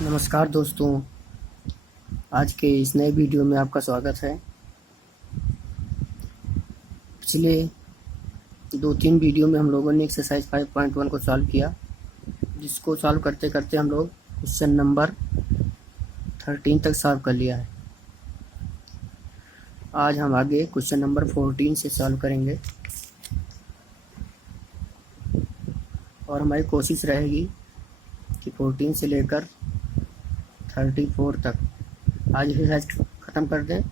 नमस्कार दोस्तों, आज के इस नए वीडियो में आपका स्वागत है। पिछले 2-3 वीडियो में हम लोगों ने एक्सरसाइज 5.1 को सॉल्व किया, जिसको सॉल्व करते करते हम लोग क्वेश्चन नंबर 13 तक सॉल्व कर लिया है। आज हम आगे क्वेश्चन नंबर 14 से सॉल्व करेंगे और हमारी कोशिश रहेगी कि 14 से लेकर 34 तक आज एक्सरसाइज ख़त्म कर दें,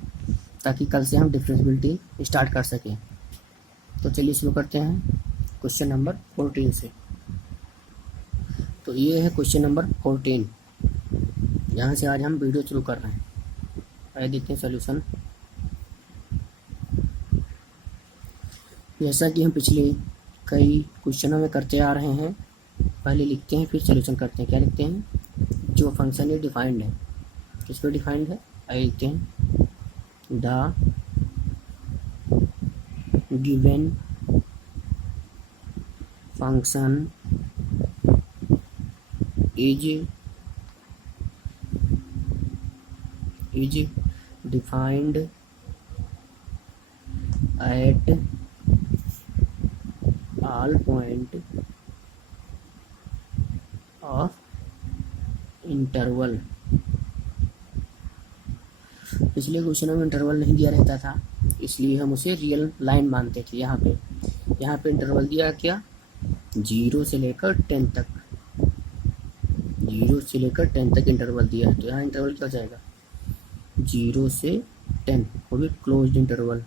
ताकि कल से हम डिफरेंशियबिलिटी स्टार्ट कर सकें। तो चलिए शुरू करते हैं क्वेश्चन नंबर 14 से। तो ये है क्वेश्चन नंबर 14, यहाँ से आज हम वीडियो शुरू कर रहे हैं। आइए देखते हैं सॉल्यूशन। जैसा कि हम पिछले कई क्वेश्चनों में करते आ रहे हैं, पहले लिखते हैं फिर सॉल्यूशन करते हैं। क्या लिखते हैं? जो फंक्शन ये डिफाइंड है, किस पर डिफाइंड है? आइए लिखते हैं, the given function is defined at all point of interval. पिछले क्वेश्चन में इंटरवल नहीं दिया रहता था, इसलिए हम उसे रियल लाइन मानते थे। यहाँ पे इंटरवल दिया क्या? 0 से लेकर 10 तक। 0 से लेकर 10 तक इंटरवल दिया है, तो यहाँ इंटरवल क्या हो जाएगा? 0 से 10, वो भी क्लोज्ड इंटरवल।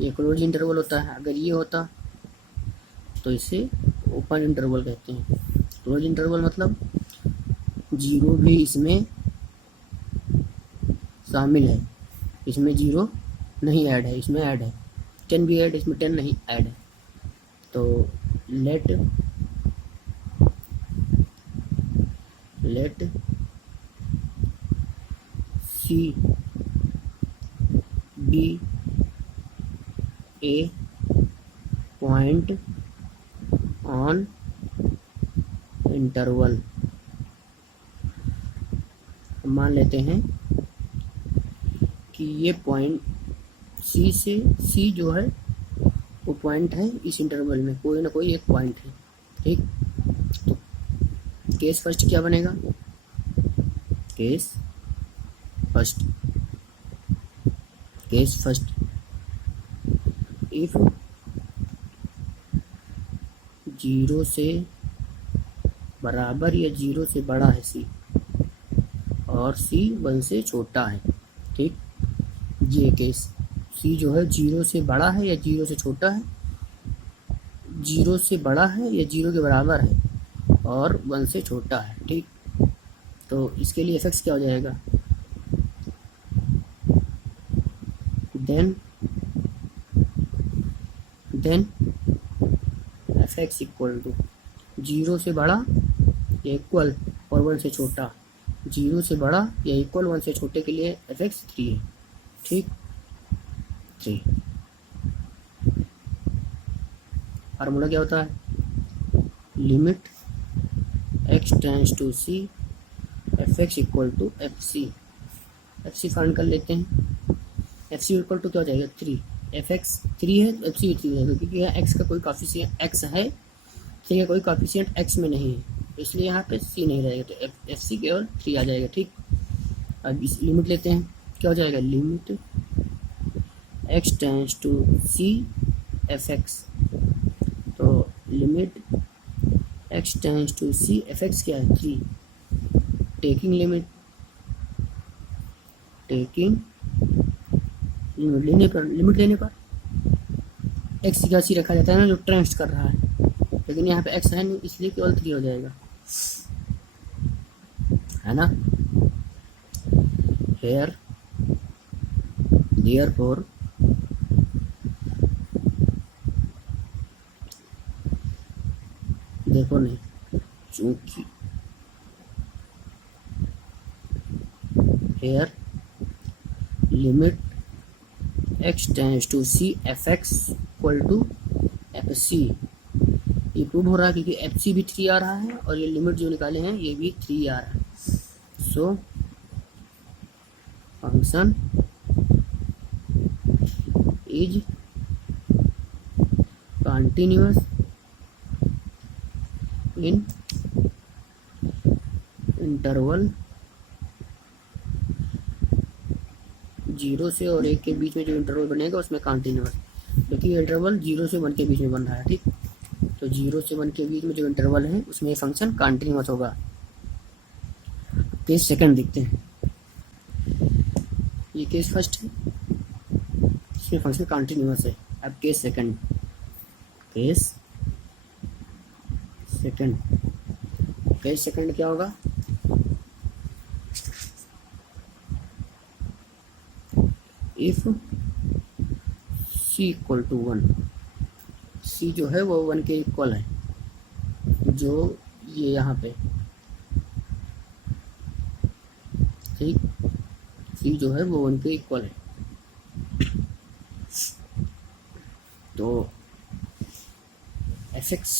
ये क्लोज्ड इंटरवल होता है। अगर ये होता तो इसे ओपन इंटरवल कहते हैं। क्लोज इंटरवल मतलब 0 भी इसमें शामिल है, इसमें 0 नहीं ऐड है, इसमें ऐड है। 10 भी ऐड, इसमें 10 नहीं ऐड है। तो let C be A point on interval. मान लेते हैं कि ये पॉइंट सी जो है वो पॉइंट है इस इंटरवल में, कोई ना कोई एक पॉइंट है। ठीक, तो केस फर्स्ट क्या बनेगा? केस फर्स्ट इफ 0 से बराबर या 0 से बड़ा है सी, और सी 1 से छोटा है। ठीक, ये केस सी जो है 0 से बड़ा है या 0 से छोटा है, 0 से बड़ा है या 0 के बराबर है, और 1 से छोटा है। ठीक, तो इसके लिए एफ क्या हो जाएगा? Then f x equal to 0 से बड़ा या इक्वल और 1 से छोटा। 0 से बड़ा या इक्वल 1 से छोटे के लिए एफ एक्स 3 है। ठीक, 3 फार्मूला क्या होता है? Limit x tends to C F x equal to f c find कर लेते हैं। एफ सी इक्वल टू क्या हो जाएगा? 3। एफ एक्स 3 है तो एफ सी 3 हो जाएगा, क्योंकि यहाँ एक्स का कोई काफिशिएंट एक्स है, ठीक है, कोई काफिशिएंट एक्स में नहीं है, इसलिए यहाँ पे सी नहीं रहेगा, तो एफ सी केवल 3 आ जाएगा। ठीक, अब इस लिमिट लेते हैं, क्या हो जाएगा? Limit x tends to C F X. तो limit x tends to C F x क्या है? 3। टेकिंग लिमिट लेने पर x का सी रखा जाता है ना, जो टेंड्स कर रहा है, लेकिन यहाँ पे x है नहीं, इसलिए केवल 3 हो जाएगा, है ना। हेयर देयरफॉर नहीं, चूंकि here limit x tends to C F x equal to f c, ये प्रूव हो रहा है क्योंकि एफ सी भी 3 आ रहा है और ये लिमिट जो निकाले हैं ये भी 3 आ रहा है। So function is continuous in interval 0 से और 1 के बीच में जो इंटरवल बनेगा उसमें कंटिन्यूअस, क्योंकि इंटरवल 0 से 1 के बीच में बन रहा है। ठीक, तो 0 से 1 के बीच में जो इंटरवल है उसमें ये फंक्शन कंटिन्यूअस होगा। केस सेकंड देखते हैं। ये केस फर्स्ट है, इसमें फंक्शन कंटिन्यूअस है। अब case second, case second, case second क्या होगा? इफ सी इक्वल टू 1, सी जो है वो 1 के इक्वल है, जो ये यहाँ पे, ठीक, सी जो है वो 1 के इक्वल है। तो एफ एक्स,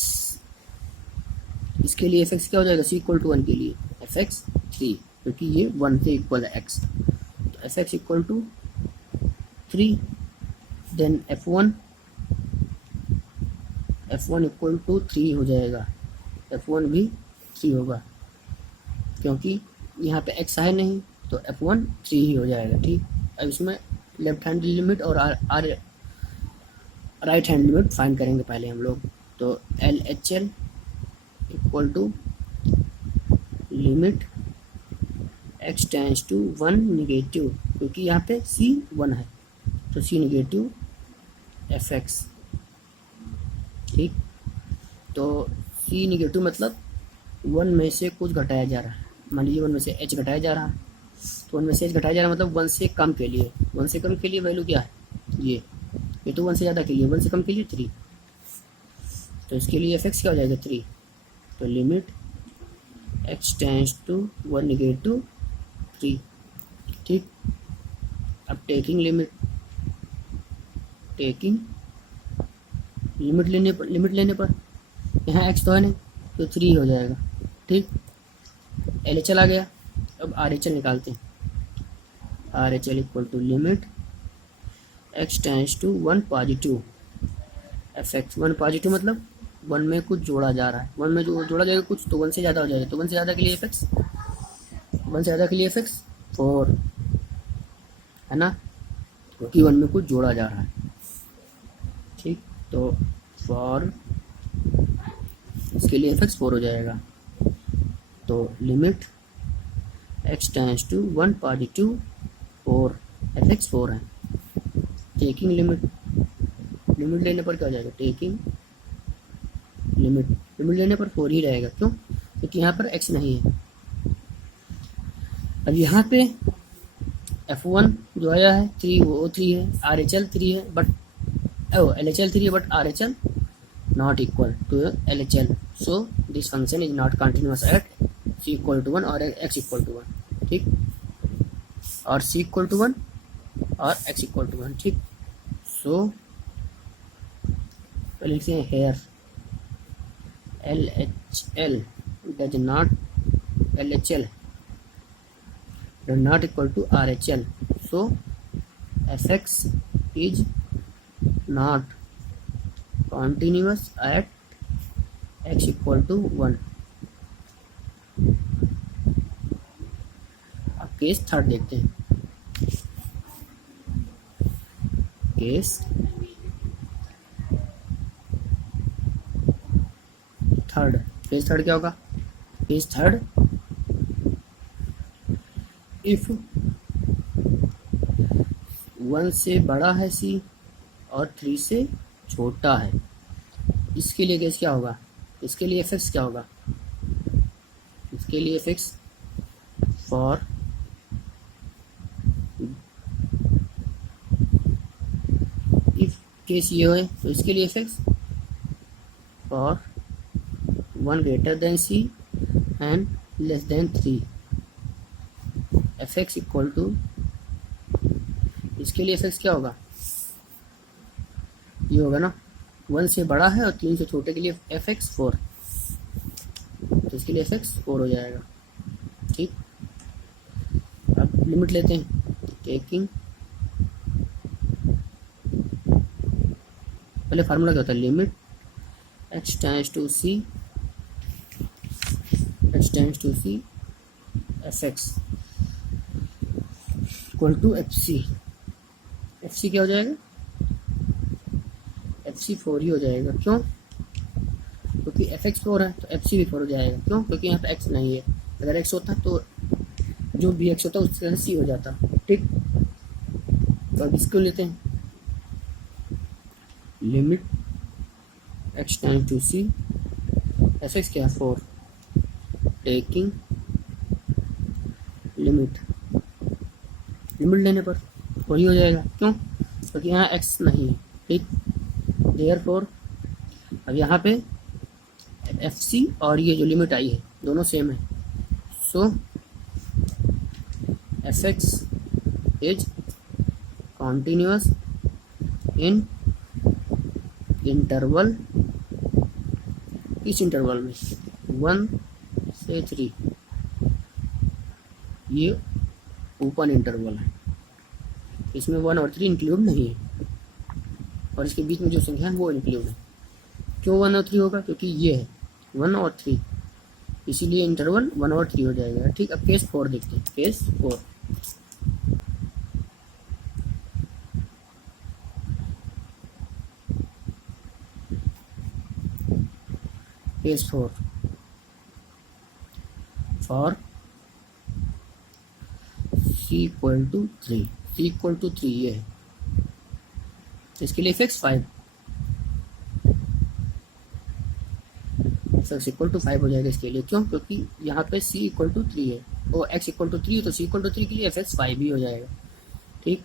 इसके लिए एफ एक्स क्या हो जाएगा? सी इक्वल टू 1 के लिए एफ एक्स 3, क्योंकि ये 1 से इक्वल है एक्स। तो f x equal to 3, then F1 equal to 3 हो जाएगा, F1 भी 3 होगा, क्योंकि यहाँ पे x है नहीं तो F1 3 ही हो जाएगा। ठीक, अब इसमें लेफ्ट हैंड लिमिट और राइट हैंड लिमिट फाइंड करेंगे पहले हम लोग। तो LHL equal to limit x tends to 1 negative, क्योंकि यहाँ पे C 1 है तो C निगेटिव fx। ठीक, तो C निगेटिव मतलब 1 में से कुछ घटाया जा रहा है। मान लीजिए 1 में से h घटाया जा रहा है, तो 1 में से h घटाया जा रहा है मतलब 1 से कम के लिए, 1 से कम के लिए वैल्यू क्या है? ये तो 1 से ज़्यादा के लिए, 1 से कम के लिए 3, तो इसके लिए fx क्या हो जाएगा? 3। तो limit x tends to 1 negative 3। ठीक, अब टेकिंग लिमिट लेने पर यहाँ x तो है नहीं तो 3 हो जाएगा। ठीक, LHL आ गया। अब RHL निकालते हैं। RHL equal to limit x tends to 1 positive fx। 1 positive मतलब 1 में कुछ जोड़ा जा रहा है, 1 में जो जोड़ा जाएगा कुछ, तो 1 से ज़्यादा हो जाएगा, तो 1 से ज़्यादा के लिए fx, 1 से ज़्यादा के लिए fx 4 है ना, क्योंकि 1 में कुछ जोड़ा जा रहा है। ठीक, तो फॉर इसके लिए fx 4 हो जाएगा। तो limit x tends to 1 positive 4, fx 4 है। टेकिंग लिमिट लेने पर क्या हो जाएगा? टेकिंग लिमिट लेने पर 4 ही रहेगा। क्यों? क्योंकि यहाँ पर x नहीं है। अब यहाँ पे F1 जो आया है 3, वो 3 है, RHL 3 है बट LHL 3 है but RHL not equal to LHL, so this function is not continuous at c equal to 1 और x equal to 1। ठीक, और c equal to 1 और x equal to 1। ठीक, so पहले लिखते हैं here LHL does not equal to RHL, so fx is not continuous at x equal to 1। अब case third देखते हैं। केस थर्ड क्या होगा? केस थर्ड, इफ 1 से बड़ा है c और 3 से छोटा है, इसके लिए केस क्या होगा? इसके लिए fx क्या होगा? इसके लिए fx फॉर इफ केस ये है तो इसके लिए fx for 1 greater than c and less than 3, fx equal to, इसके लिए fx क्या होगा? ये होगा ना, 1 से बड़ा है और 3 से छोटे के लिए fx 4, तो इसके लिए fx 4 हो जाएगा। ठीक, अब लिमिट लेते हैं, टेकिंग, पहले फार्मूला क्या होता है, limit x tends to c fx equal to fc क्या हो जाएगा, fc 4 ही हो जाएगा। क्यों, क्योंकि fx 4 है तो fc भी 4 हो जाएगा। क्यों, क्योंकि यहाँ पे x नहीं है, अगर x होता तो जो भी x होता उसके c हो जाता। ठीक, तो अब इसको लेते हैं, limit x tends to c fx क्या 4, टेकिंग लिमिट लेने पर वही हो जाएगा। क्यों, क्योंकि यहाँ x नहीं है। ठीक, देयरफॉर अब यहाँ पे fc और ये जो लिमिट आई है दोनों सेम है, सो fx is continuous in interval, इस इंटरवल में 1 से 3, ये ओपन इंटरवल है, इसमें 1 और 3 इंक्लूड नहीं है, और इसके बीच में जो संख्या है वो इंक्लूड है। क्यों 1 और 3 होगा, क्योंकि ये है 1 और 3, इसीलिए इंटरवल 1 और 3 हो जाएगा। ठीक, अब केस 4 देखते हैं, case 4, case 4 for c equal to 3, c equal to 3 ये है, इसके लिए fx 5, x इक्वल टू 5 हो जाएगा इसके लिए। क्यों, क्योंकि यहाँ पे c इक्वल टू 3 है और x इक्वल टू 3 है, तो c इक्वल टू 3 के लिए fx 5 ही हो जाएगा। ठीक,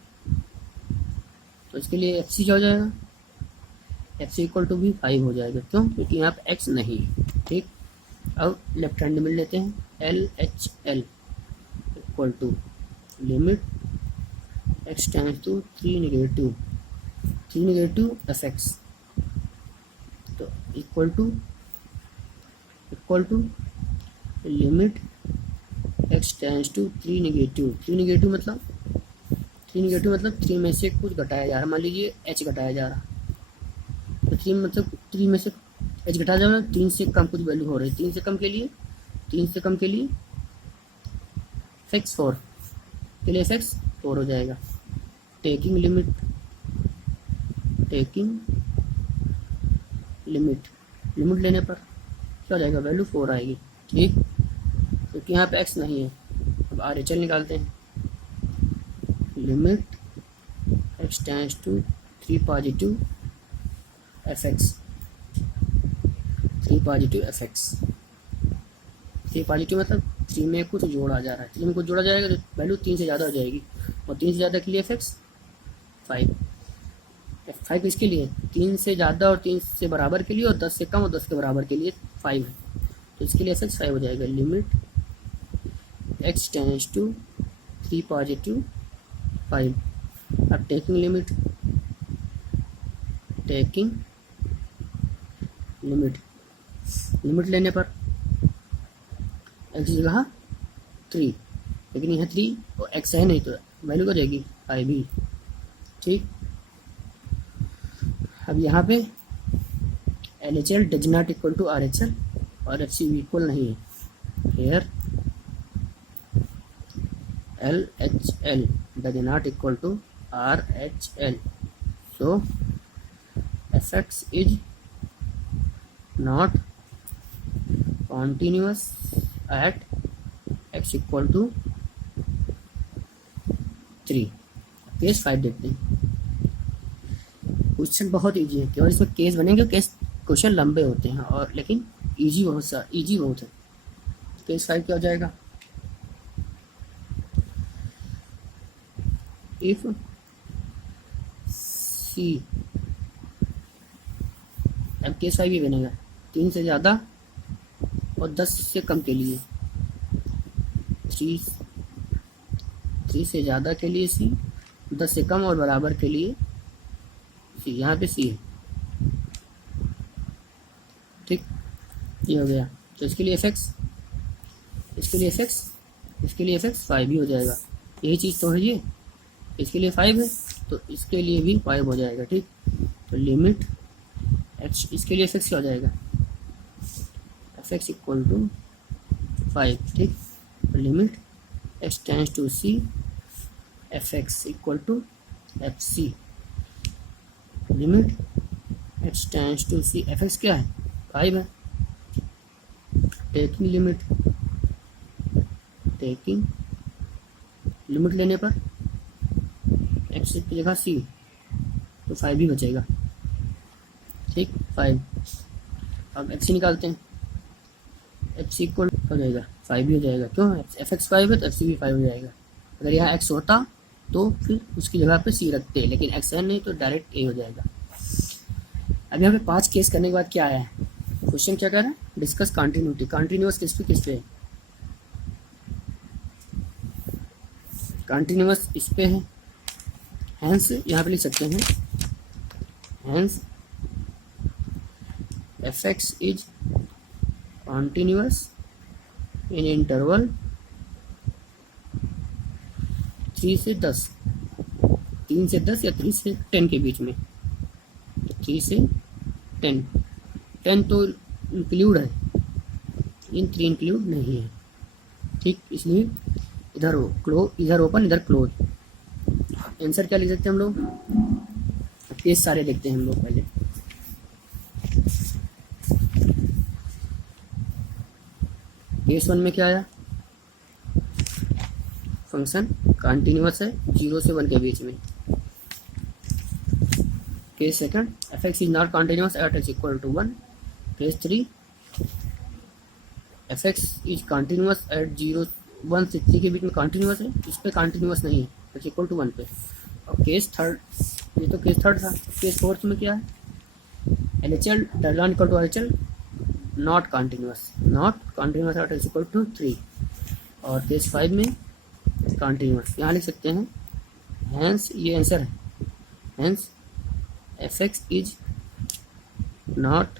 तो इसके लिए fc क्या हो जाएगा, fc इक्वल टू भी 5 हो जाएगा। क्यों, क्योंकि यहाँ पे x नहीं है। ठीक, अब लेफ्ट हैंड में लेते हैं, LHL equal to limit x tends to 3 negative fx, तो equal to limit x tends to 3 negative मतलब 3 में से कुछ घटाया जा रहा है, मान लीजिए h घटाया जा रहा, तो 3 मतलब 3 में से h घटाया जा रहा है, 3 से कम कुछ वैल्यू हो रही है, 3 से कम के लिए fx 4 के लिए fx 4 हो जाएगा। टेकिंग लिमिट लेने पर क्या हो जाएगा, वैल्यू 4 आएगी। ठीक, क्योंकि यहाँ पे x नहीं है। अब RHL निकालते हैं, limit x tends to 3 positive fx, 3 positive मतलब 3 में कुछ जोड़ा जा रहा है, 3 में कुछ जोड़ा जाएगा तो वैल्यू 3 से ज़्यादा हो जाएगी, और 3 से ज़्यादा के लिए fx 5 इसके लिए 3 से ज़्यादा और 3 से बराबर के लिए, और 10 से कम और 10 के बराबर के लिए 5 है, तो इसके लिए fx 5 हो जाएगा। Limit x tends to 3 positive 5, अब टेकिंग लिमिट लेने पर x की जगह 3, लेकिन यहाँ 3 और x है नहीं तो वैल्यू क्या जाएगी 5 ही। ठीक, अब यहाँ पे LHL does not equal to RHL और FC भी इक्वल नहीं है, here LHL does not equal to RHL, so fx is not continuous at x equal to 3। Case 5 देखते हैं, क्वेश्चन बहुत इजी है, केवल इसमें केस बनेंगे, क्वेश्चन लंबे होते हैं और लेकिन इजी बहुत है। केस 5 क्या हो जाएगा, इफ c, अब केस 5 भी बनेगा 3 से ज़्यादा और 10 से कम के लिए, 3 से ज़्यादा के लिए c, 10 से कम और बराबर के लिए c, यहाँ पे c है, ये हो गया। तो इसके लिए एफ एक्स, इसके लिए एफ एक्स, इसके लिए एफ एक्स 5 ही हो जाएगा। यही चीज़ तो है ये, इसके लिए 5 है तो इसके लिए भी 5 हो जाएगा। ठीक, तो लिमिट एक्स, इसके लिए एफ एक्स क्या हो जाएगा, एफ एक्स इक्वल टू 5। ठीक, तो limit x tends to C F x equal to f c. Limit x tends to C F x क्या है, 5 है। टेकिंग लिमिट, टेकिंग लिमिट लेने पर एक्स की जगह सी, तो 5 ही बचेगा। ठीक, 5। अब एफ सी निकालते हैं, एफ सी इक्वल हो जाएगा 5 ही हो जाएगा। क्यों, एफ एक्स 5 है तो एफ सी भी 5 हो जाएगा। अगर यहाँ एक्स होता तो फिर उसकी जगह पे सी रखते, लेकिन एक्स है नहीं तो डायरेक्ट ए हो जाएगा। अब यहाँ पे 5 केस करने के बाद क्या आया है, क्वेश्चन क्या कह रहा है, डिस्कस कंटिन्यूटी। कंटिन्यूअस किस पे है, कंटिन्यूअस इस पे है। हैंस यहाँ पे लिख सकते हैं, hence f x is continuous in interval 3 से 10, 3 से 10 या 3 से 10 के बीच में। 3 से 10, 10 तो इंक्लूड है, इन 3 इंक्लूड नहीं है। ठीक, इसलिए इधर क्लोज, इधर ओपन, इधर क्लोज। आंसर क्या लिख सकते हैं हम लोग, केस सारे देखते हैं हम लोग पहले। केस 1 में क्या आया, फंक्शन कंटिन्यूअस है 0 से 1 के बीच में। Case second, f x is not continuous at x equal to 1। Case 3, f x is continuous at 0, 1 से 3 के बीच में कंटिन्यूअस है, इस पे कंटिन्यूअस नहीं है एक्स इक्वल टू 1 पे। और केस थर्ड, ये तो केस थर्ड था। केस फोर्थ में क्या है, L H L double equal to L H L not continuous, not continuous at x equal to 3। और केस 5 में कंटिन्यूअस, यहाँ लिख सकते हैं हैंस, ये आंसर है, hence f x is not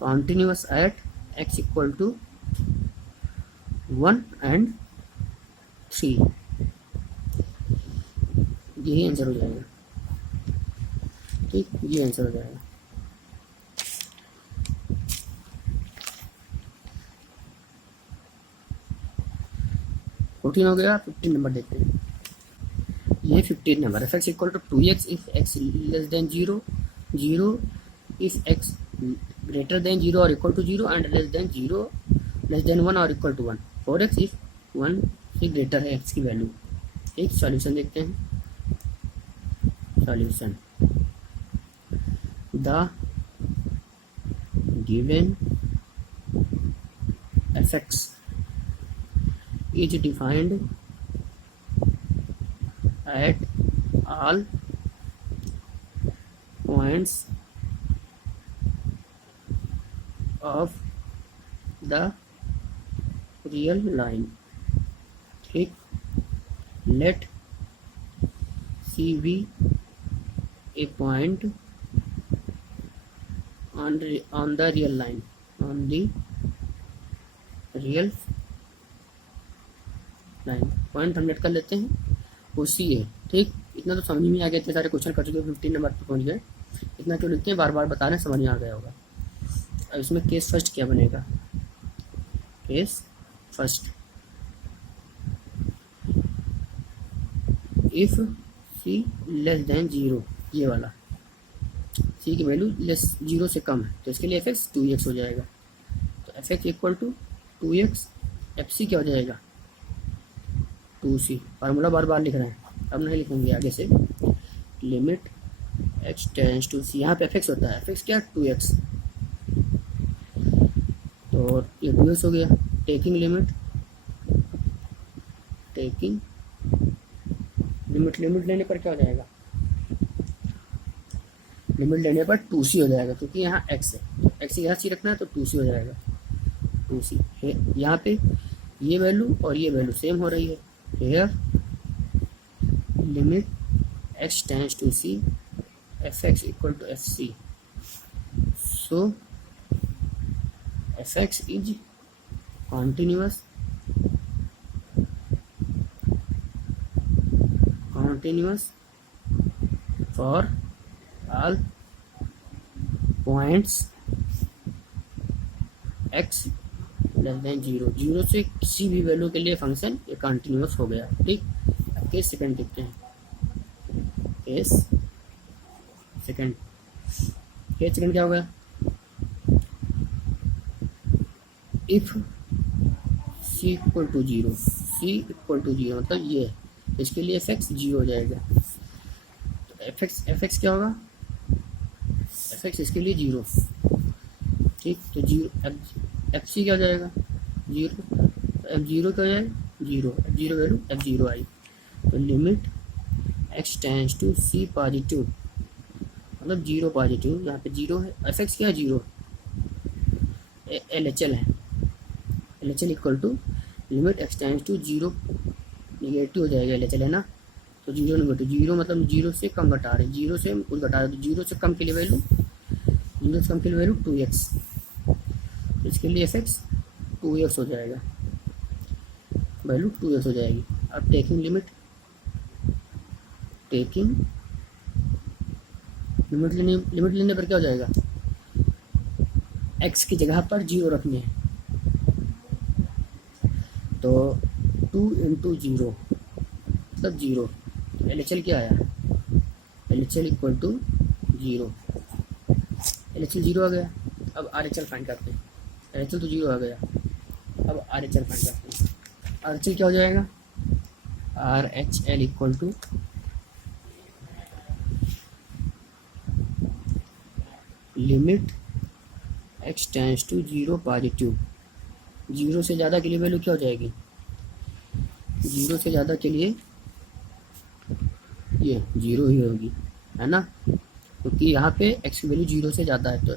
continuous at x equal to 1 and 3। यही answer हो जाएगा। ठीक, ये आंसर हो जाएगा। फोर्टीन हो गया, 15 नंबर देखते हैं। ये 15 number, f x equal to 2x if x less than 0, 0 if x greater than 0 और equal to 0 and less than 0, less than 1 और इक्वल टू 1। 4x इफ 1 से ग्रेटर है x की वैल्यू। एक सॉल्यूशन देखते हैं। Solution, the given F x is defined at all points of the real line. ठीक, let C be A point on the real line, on the real line। Point हम let कर लेते हैं, वो सी है। ठीक, इतना तो समझ में आ गया, इतने सारे क्वेश्चन कर चुके, 15 नंबर पर पहुंच गए। इतना क्यों लिखते हैं, बार बार बता रहे हैं, समझ में आ गया होगा। अब इसमें केस फर्स्ट क्या बनेगा, case first, if c less than 0, ये वाला सी की वैल्यू लेस 0 से कम है, तो इसके लिए एफ एक्स 2x हो जाएगा। तो f x equal to 2x, f c क्या हो जाएगा 2c। फार्मूला बार बार लिख रहे हैं, अब नहीं लिखेंगे आगे से। लिमिट एक्स टेंस टू सी, यहाँ पे एफ एक्स होता है, एफ एक्स क्या 2x, तो ये 2x हो गया। Taking limit, taking limit, limit लेने पर क्या हो जाएगा, लिमिट लेने पर 2c हो जाएगा, क्योंकि यहाँ x है, तो x यहाँ सी रखना है तो 2c हो जाएगा। 2c है, यहाँ पे ये वैल्यू और ये वैल्यू सेम हो रही है। Here limit x tends to c f x equal to f c. So fx is continuous for all points x less than 0, 0 से किसी भी वैल्यू के लिए फंक्शन ये कंटिन्यूअस हो गया। ठीक, अब केस सेकंड देखते हैं। केस सेकंड क्या हो गया? इफ c इक्वल टू 0, मतलब ये है, इसके लिए fx 0 हो जाएगा। तो fx क्या होगा? fx इसके लिए 0। ठीक, तो 0 fc क्या हो जाएगा? 0। तो f0 क्या हो जाएगा? 0। f0 वैल्यू f0 आई। तो limit x tends to c positive, मतलब 0 पॉजिटिव, यहाँ पे 0 है। fx क्या है? 0। LHL है, LHL equal to limit x tends to 0 negative हो जाएगा, LHL है ना। तो 0 निगेटिव, 0 मतलब 0 से कम घटा रहे, 0 से कुछ घटा रहे, तो 0 से कम के लिए वैल्यू 2x, तो इसके लिए fx 2x हो जाएगा, वैल्यू 2x हो जाएगी। अब टेकिंग लिमिट लेने पर क्या हो जाएगा? x की जगह पर 0 रखनी है, तो 2 इंटू 0 मतलब 0। तो LHL क्या आया? LHL इक्वल टू 0, LHL 0 आ गया। अब RHL फाइंड करते हैं। LHL तो 0 आ गया, अब RHL फाइंड करते हैं। RHL क्या हो जाएगा? RHL equal to limit x tends to 0 positive, 0 से ज़्यादा के लिए वैल्यू क्या हो जाएगी? 0 से ज़्यादा के लिए ये 0 ही होगी, है ना, क्योंकि यहाँ पे x की वैल्यू 0 से ज़्यादा है, तो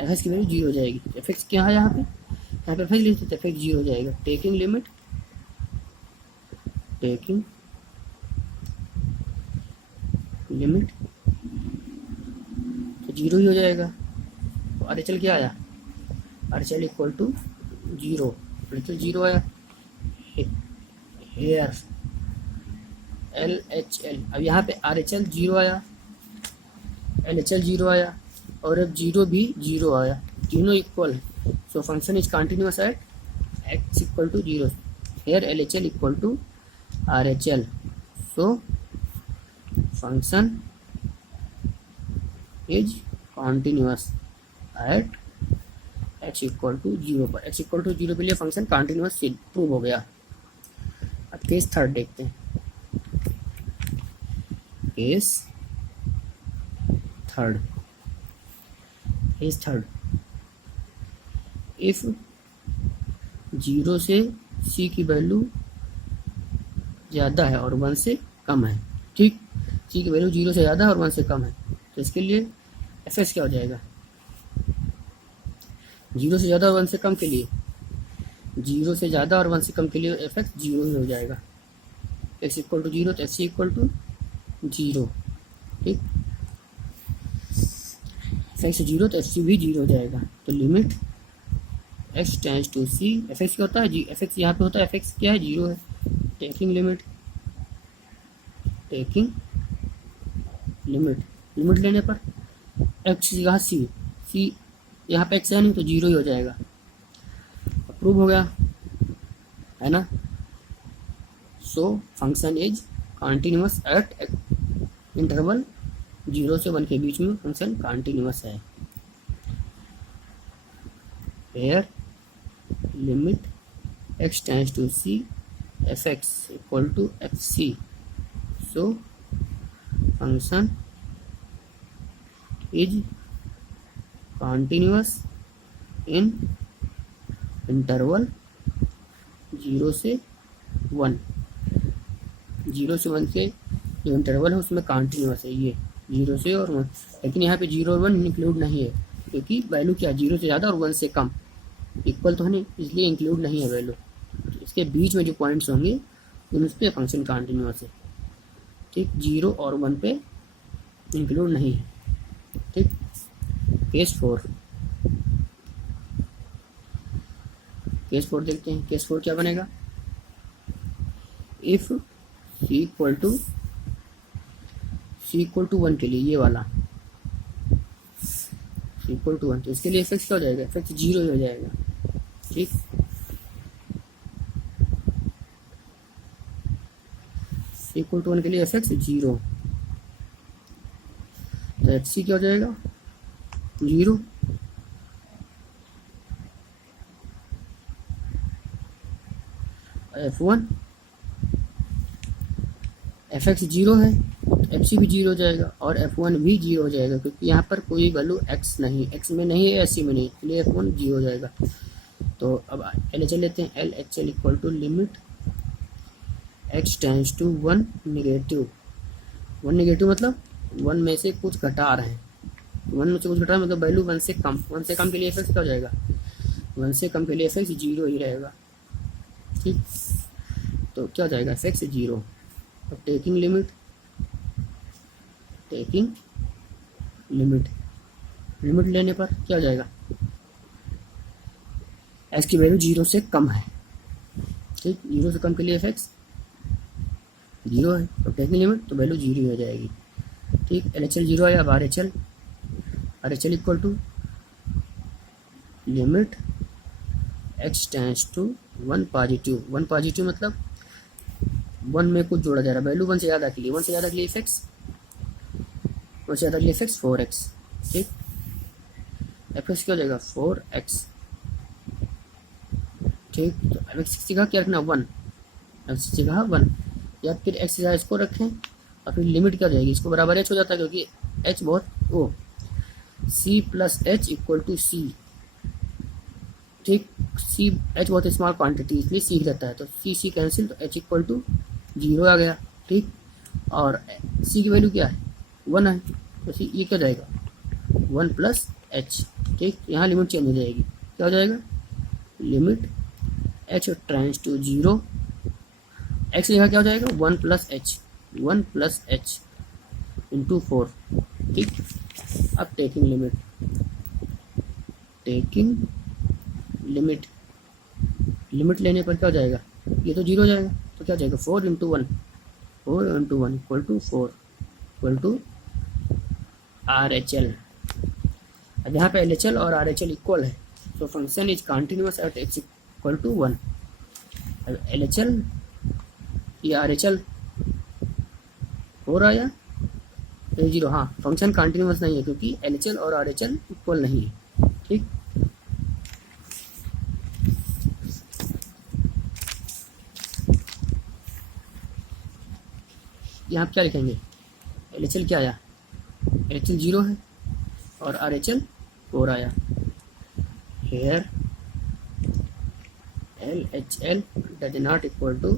fx की वैल्यू 0 हो जाएगी। fx क्या है यहाँ पे? fx लिखते तो fx 0 हो जाएगा। टेकिंग लिमिट तो 0 ही हो जाएगा। तो RHL क्या आया? RHL इक्वल टू 0, RHL 0 आया। हेयर LHL, अब यहाँ पे RHL 0 आया, LHL 0 आया, और अब 0 भी 0 आया, तीनों इक्वल है। So function is continuous at x equal to 0। Here LHL equal to RHL, so function is continuous at x equal to 0 पर। x इक्वल टू 0 के लिए फंक्शन कंटिन्यूअस प्रूव हो गया। अब केस थर्ड देखते हैं। केस थर्ड इफ 0 से c की वैल्यू ज़्यादा है और 1 से कम है। ठीक, c की वैल्यू 0 से ज़्यादा है और 1 से कम है, तो इसके लिए fs क्या हो जाएगा? 0 से ज़्यादा और 1 से कम के लिए 0 से ज़्यादा और 1 से कम के लिए fx 0 ही हो जाएगा। x इक्वल टू 0, तो fc इक्वल टू 0। ठीक, fx 0 तो fc भी 0 हो जाएगा। तो limit x tends to c, fx क्या होता है? fx यहाँ पे होता है, fx क्या है? 0 है। टेकिंग लिमिट लेने पर x की जगह c यहाँ पे x है नहीं, तो 0 ही हो जाएगा। अप्रूव हो गया, है ना। So function is continuous at interval 0 से 1 के बीच में फंक्शन कंटिन्यूअस है। Here limit x tends to c fx equal to fc, so function is continuous in interval 0 से 1। 0 से 1 के जो इंटरवल है उसमें कंटिन्यूअस है ये 0 से और 1, लेकिन यहाँ पे 0 और 1 इंक्लूड नहीं है, क्योंकि वैल्यू क्या 0 से ज़्यादा और 1 से कम इक्वल तो है नहीं, इसलिए इंक्लूड नहीं है वैल्यू। इसके बीच में जो पॉइंट्स होंगे उन पे फंक्शन कंटिन्यूअस है। ठीक, 0 और 1 पे इंक्लूड नहीं है। ठीक, केस 4 केस 4 देखते हैं। केस 4 क्या बनेगा, इफ सी इक्वल टू 1 के लिए, ये वाला सी इक्वल टू 1, तो इसके लिए एफ क्या हो जाएगा, एफ 0 ही हो जाएगा। ठीक, सी इक्वल टू 1 के लिए एफ 0, तो एफ सी क्या हो जाएगा 0। F1 fx 0 है, fc भी 0 हो जाएगा और F1 भी 0 हो जाएगा, क्योंकि यहाँ पर कोई वैल्यू x नहीं, x में नहीं है, सी में नहीं, इसलिए F1 0 हो जाएगा। तो अब LHL लेते हैं। LHL equal to limit x tends to 1 negative. 1 negative मतलब 1 में से कुछ घटा रहे हैं, 1 में से कुछ घटा रहे मतलब वैल्यू 1 से कम। 1 से कम के लिए fx क्या हो जाएगा, 1 से कम के लिए fx 0 ही रहेगा। ठीक, तो क्या हो जाएगा fx 0। अब टेकिंग लिमिट लेने पर क्या हो जाएगा, x की वैल्यू 0 से कम है। ठीक, 0 से कम के लिए fx 0 है, तो टेकिंग लिमिट तो वैल्यू 0 हो जाएगी। ठीक, LHL 0 आया। अब RHL equal to limit x tends to 1 positive. 1 positive मतलब 1 में कुछ जोड़ा जा रहा है, वैल्यू 1 से ज़्यादा के लिए, 1 से ज़्यादा के लिए fx, 1 से ज़्यादा के लिए fx 4x। ठीक, fx क्या हो जाएगा 4x। ठीक, तो fx की जगह क्या रखना 1, x की जगह 1, या फिर x से ज़्यादा इसको रखें और फिर लिमिट क्या हो जाएगी, इसको बराबर h हो जाता है, क्योंकि h बहुत ओ c plus h equal to C. ठीक, सी एच बहुत स्मॉल क्वांटिटी इसलिए सी रहता है, तो सी कैंसिल, तो एच इक्वल टू 0 आ गया। ठीक, और सी की वैल्यू क्या है 1 है, तो सी ये क्या हो जाएगा 1 प्लस एच। ठीक, यहाँ लिमिट चेंज हो जाएगी, क्या हो जाएगा limit H tends to 0, x की जगह क्या हो जाएगा 1 प्लस एच इंटू 4। ठीक, अब टेकिंग लिमिट लेने पर क्या हो जाएगा, ये तो 0 हो जाएगा, तो क्या हो जाएगा 4 into 1 equal to 4 equal to RHL। अब यहाँ पे LHL और RHL इक्वल है, तो function is continuous at x equal to 1। अब LHL या RHL 4 आया, 0, हाँ फंक्शन कंटिन्यूअस नहीं है क्योंकि LHL और RHL इक्वल नहीं है। ठीक, यहाँ क्या लिखेंगे, LHL क्या आया, LHL 0 है और RHL 4 आया। Here LHL does not equal to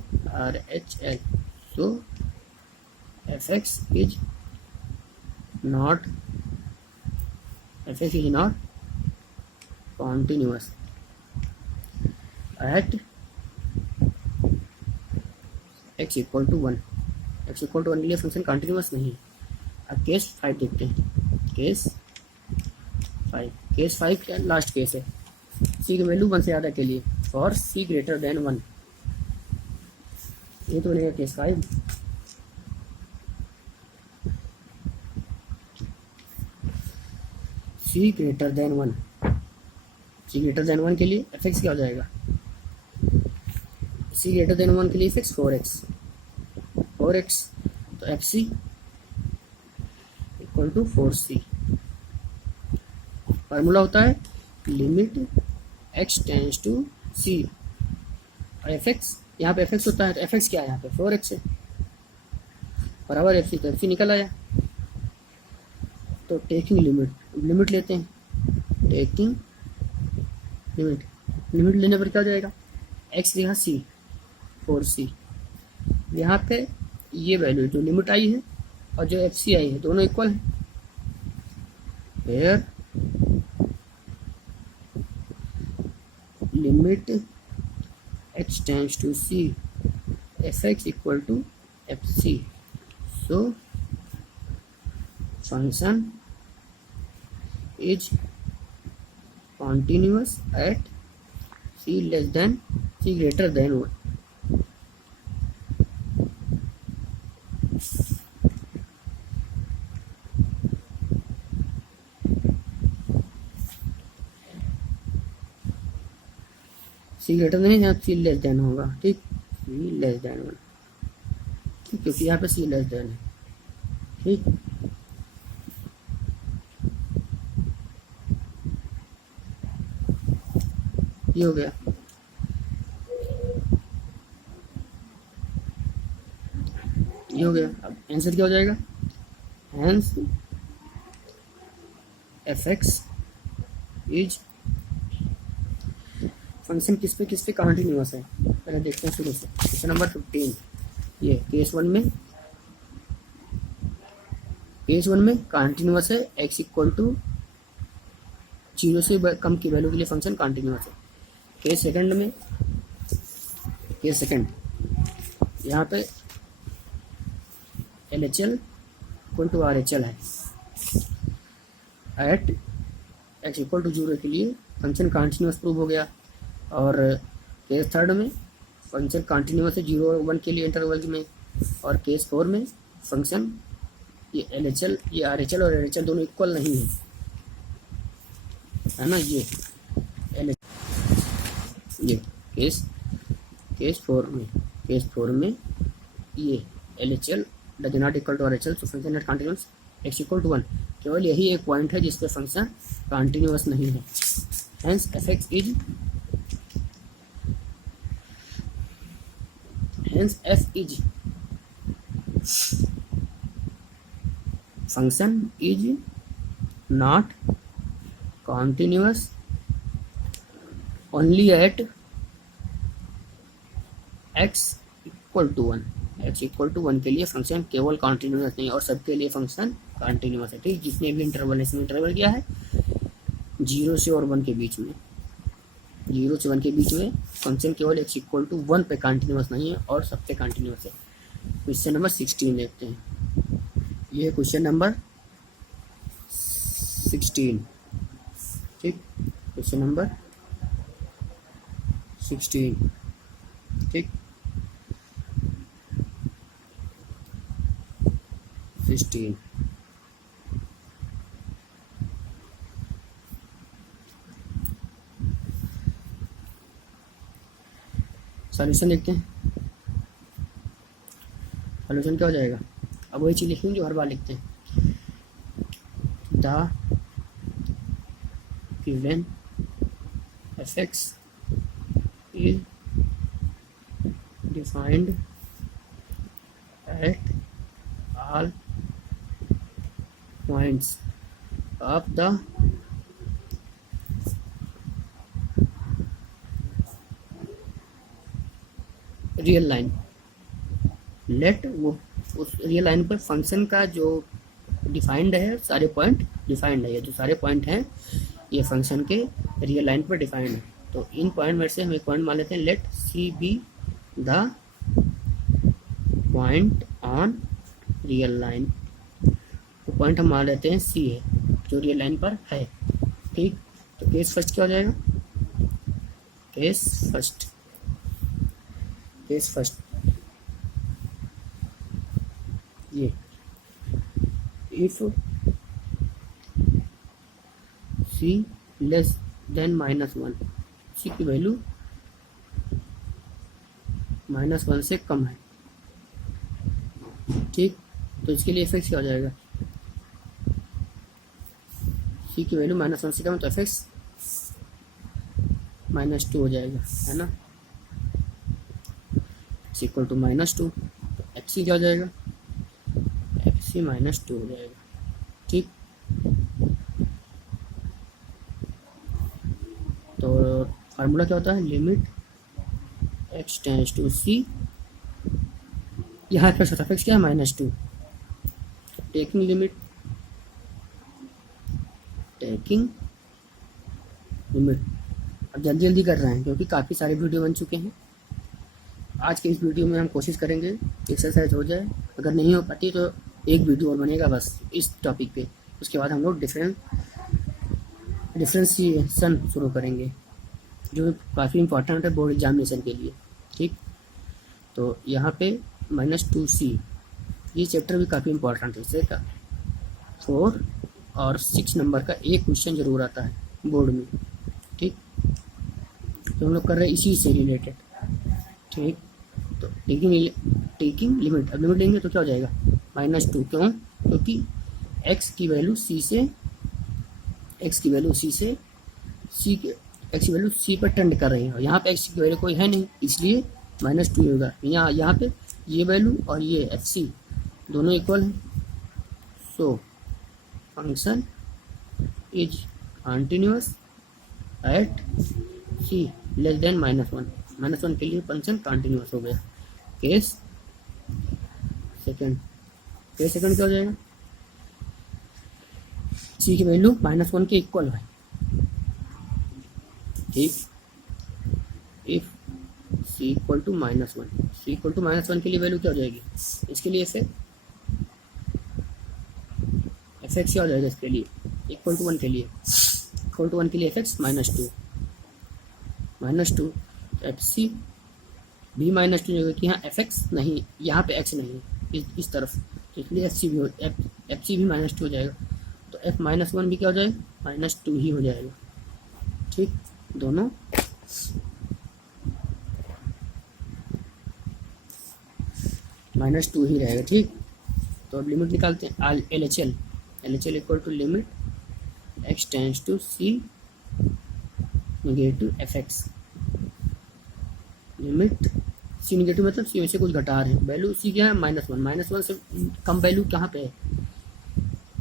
RHL, so fx is not continuous at x equal to 1। x equal to 1 के लिए फंक्शन कंटिन्यूअस नहीं। अब केस 5 देखते हैं। केस 5 क्या लास्ट केस है, सी की वैल्यू 1 से ज़्यादा के लिए, फॉर सी ग्रेटर देन 1। ये तो बनेगा केस 5। सी ग्रेटर देन 1 के लिए fx क्या हो जाएगा, सी ग्रेटर देन 1 के लिए fx 4x, तो fc equal to 4c। Formula होता है limit x tends to c, और fx यहाँ पे fx होता है, तो fx क्या है यहाँ पे 4x है, बराबर fc, तो fc निकल आया। तो टेकिंग लिमिट लेते हैं। टेकिंग लिमिट लेने पर क्या हो जाएगा, x जगह c 4c, यहाँ पे ये वैल्यू जो लिमिट आई है और जो fc आई है दोनों इक्वल है। Where limit x tends to c fx equal to fc, so function is continuous at c less than c greater than 1। C greater than या सी लेस देन होगा, ठीक, सी लेस देन 1, ठीक, क्योंकि यहाँ पे सी लेस देन है, ठीक। ये हो गया। ये हो गया। अब आंसर क्या हो जाएगा? Hence F x is function किस पे कंटिन्यूअस है। पहले देखते हैं शुरू से। क्वेश्चन नंबर 15, ये केस वन में कंटिन्यूअस है, x इक्वल टू 0 से कम की वैल्यू के लिए फंक्शन कंटिन्यूअस है। केस सेकंड यहाँ पे LHL इक्वल टू RHL है। एट x इक्वल टू 0 के लिए फंक्शन कंटिन्यूअस प्रूव हो गया। और केस थर्ड में फंक्शन कंटिन्यूअस है 0 और 1 के लिए इंटरवल में। और केस 4 में फंक्शन ये LHL, ये RHL और LHL दोनों इक्वल नहीं है ना। ये केस 4 में ये LHL does not equal to RHL, तो function not continuous, x equal to 1। केवल यही एक पॉइंट है जिस पे फंक्शन कंटिन्यूअस नहीं है। Hence f is function is not continuous only at x equal to 1। x equal to 1 के लिए फंक्शन केवल कंटिन्यूअस नहीं और सबके लिए फंक्शन कंटिन्यूअस है, ठीक। जितने भी इंटरवल है, इसमें इंटरवल क्या है 0 से और 1 के बीच में, 0 से 1 के बीच में फंक्शन केवल x इक्वल टू 1 पे कंटिन्यूअस नहीं है और सब पे कंटिन्यूअस है। क्वेश्चन नंबर 16 देखते हैं। ये क्वेश्चन नंबर 16, ठीक, क्वेश्चन नंबर 16, ठीक, 16। सॉल्यूशन देखते हैं। सॉल्यूशन क्या हो जाएगा? अब वही चीज़ लिखेंगे जो हर बार लिखते हैं। The given fx is defined at all points of the real line. Let वो उस रियल लाइन पर फंक्शन का जो डिफाइंड है, सारे पॉइंट डिफाइंड है, ये जो सारे पॉइंट हैं ये फंक्शन के रियल लाइन पर डिफाइंड है। तो इन पॉइंट में से हम एक पॉइंट मान लेते हैं, let C be the point on real line. तो पॉइंट हम मान लेते हैं सी है जो रियल लाइन पर है, ठीक। तो केस फर्स्ट क्या हो जाएगा? केस फर्स्ट ये इफ सी लेस देन -1, सी की वैल्यू -1 से कम है, ठीक। तो इसके लिए एफ एक्स क्या हो जाएगा? सी की वैल्यू -1 से कम है तो एफ एक्स -2 हो जाएगा, है ना। एक्स इक्वल टू -2, तो एक्स सी क्या हो जाएगा? एक्स सी -2 हो जाएगा, ठीक। तो फार्मूला क्या होता है? लिमिट x टेंड्स टू सी, यहाँ पर एफ एक्स क्या है? -2। टेकिंग लिमिट अब जल्दी जल्दी कर रहे हैं क्योंकि काफ़ी सारे वीडियो बन चुके हैं। आज के इस वीडियो में हम कोशिश करेंगे एक्सरसाइज हो जाए, अगर नहीं हो पाती तो एक वीडियो और बनेगा बस इस टॉपिक पे। उसके बाद हम लोग डिफरेंशिएशन शुरू करेंगे, जो काफ़ी इंपॉर्टेंट है बोर्ड एग्जामिनेशन के लिए। ठीक, तो यहाँ पे -2c, ये चैप्टर भी काफ़ी इंपॉर्टेंट है। इससे का 4 और 6 नंबर का एक क्वेश्चन जरूर आता है बोर्ड में। ठीक, तो हम लोग कर रहे हैं इसी से रिलेटेड। ठीक, तो टेकिंग लिमिट, अब लिमिट लेंगे तो क्या हो जाएगा -2, क्यों? क्योंकि x की वैल्यू c से x की वैल्यू c पर टेंड कर रही है, और यहाँ पे x की वैल्यू कोई है नहीं, इसलिए -2 होगा। यहाँ पे ये वैल्यू और ये fc दोनों इक्वल हैं। सो function is continuous eight c less than -1 के लिए फंक्शन कंटिन्यूअस हो गया। केस सेकंड क्या हो जाएगा? c की वैल्यू -1 के इक्वल है। ठीक, इफ c इक्वल टू -1 के लिए वैल्यू क्या हो जाएगी? इसके लिए fx क्या हो जाएगा? इसके लिए इक्वल टू 1 के लिए fx -2 fc भी -2 होगा कि यहाँ fx नहीं, यहाँ पे x नहीं है इस तरफ, तो इसलिए fc भी -2 हो जाएगा। तो f -1 भी क्या हो जाएगा? -2 ही हो जाएगा। ठीक, दोनों -2 ही रहेगा। ठीक, तो अब लिमिट निकालते हैं। LHL equal to limit x tends to c negative fx। Limit c negative मतलब c में से कुछ घटा रहे हैं, वैल्यू c क्या है? -1 से कम वैल्यू कहाँ पे है?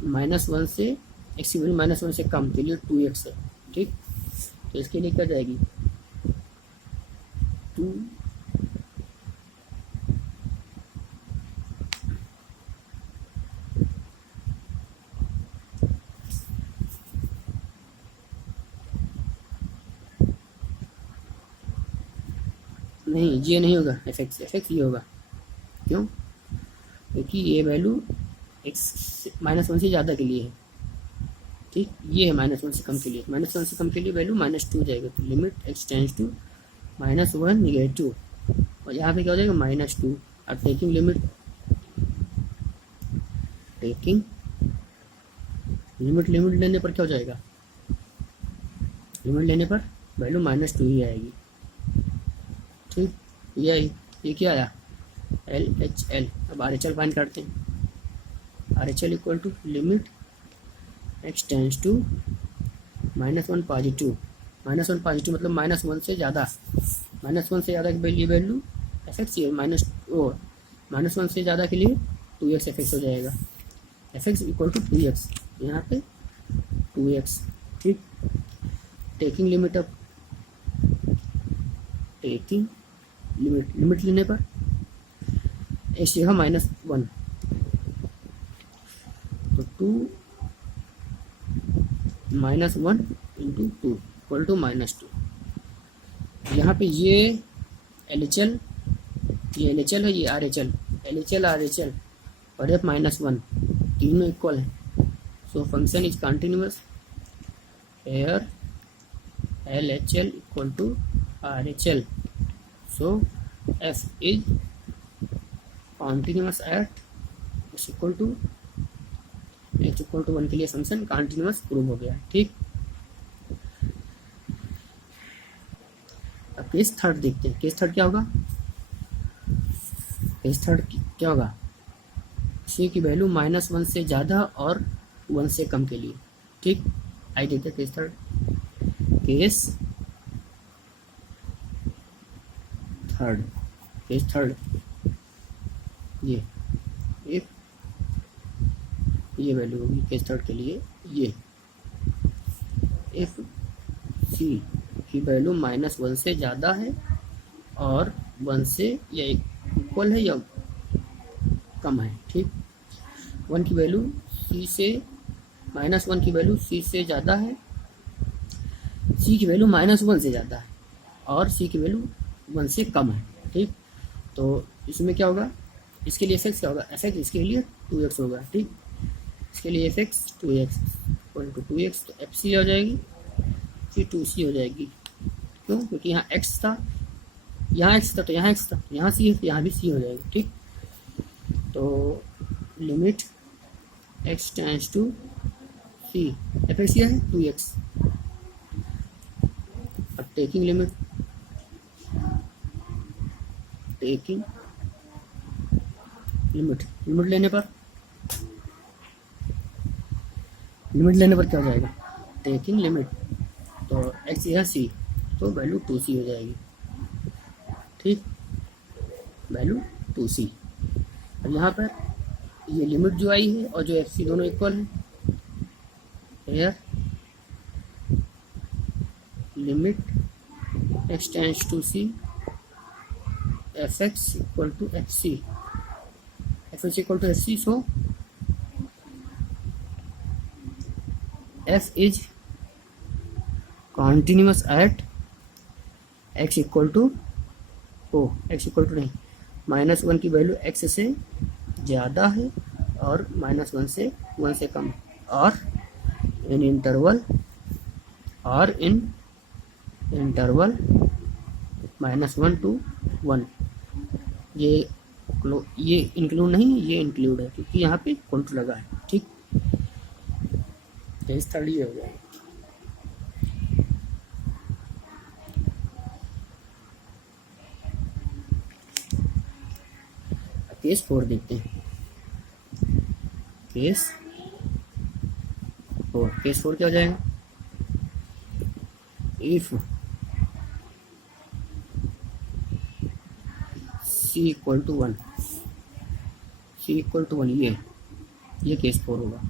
-1 से x की वैल्यू -1 से कम के लिए 2x है। ठीक, तो इसके लिए क्या जाएगी? 2 नहीं, ये नहीं होगा, fx ये होगा। क्यों? क्योंकि ये वैल्यू x -1 से ज़्यादा के लिए है। ठीक, ये है -1 से कम के लिए, -1 से कम के लिए वैल्यू -2 जाएगा। तो limit x tends to -1 negative, और यहाँ पे क्या हो जाएगा? -2। अब टेकिंग लिमिट लेने पर क्या हो जाएगा? लिमिट लेने पर वैल्यू -2 ही आएगी। ठीक, ये क्या आया? LHL। अब RHL फाइंड करते हैं। RHL equal to limit x tends to -1 positive मतलब -1 से ज़्यादा, की वैल्यू fx है, -1 से ज़्यादा के लिए 2x fx हो जाएगा। fx इक्वल टू 2x, यहाँ पे 2x। ठीक, टेकिंग लिमिट लेने पर x जगह -1, तो 2 -1 इंटू 2 इक्वल टू -2। यहाँ पे ये LHL है, ये RHL, LHL और f -1 तीनों इक्वल है। So function is continuous here LHL equal to RHL। So f is continuous at x equal to 1 के लिए फंक्शन कंटिन्यूअस प्रूव हो गया। ठीक, अब केस थर्ड देखते हैं। केस थर्ड क्या होगा? c की वैल्यू -1 से ज़्यादा और 1 से कम के लिए। ठीक, आई देखते हैं केस थर्ड ये इफ ये वैल्यू होगी केस थर्ड के लिए, ये इफ c की वैल्यू -1 से ज़्यादा है और 1 से या इक्वल है या कम है। ठीक, 1 की वैल्यू c से -1 की वैल्यू c से ज़्यादा है, c की वैल्यू -1 से ज़्यादा है और c की वैल्यू 1 से कम है। ठीक, तो इसमें क्या होगा? इसके लिए fx क्या होगा? fx इसके लिए 2x होगा। ठीक, इसके लिए fx 2x equal to 2x, तो fc हो जाएगी, फिर 2c हो जाएगी। क्यों? क्योंकि यहाँ x था, यहाँ x था, तो यहाँ x था, तो यहाँ c है, तो यहाँ भी c हो जाएगा। ठीक, तो limit x tends to c, f x है 2x। अब टेकिंग लिमिट लेने पर क्या हो जाएगा? टेकिंग लिमिट, तो x है c, तो वैल्यू 2c हो जाएगी। ठीक, वैल्यू 2c। अब यहाँ पर ये लिमिट जो आई है और जो एफ सी दोनों इक्वल हैं, here limit x tends to c f x equal to f c, F x equal to f c, so f is continuous at x equal to x equal to नहीं, -1 की value x से ज़्यादा है और -1 से 1 से कम, और इन interval -1 to 1। ये इंक्लूड नहीं, ये इंक्लूड है, क्योंकि यहाँ पे इक्वल टू लगा है। ठीक, केस 3 ये हो जाएगा। केस 4 देखते हैं। केस 4 क्या हो जाएगा? इफ c इक्वल टू 1, ये केस 4 होगा।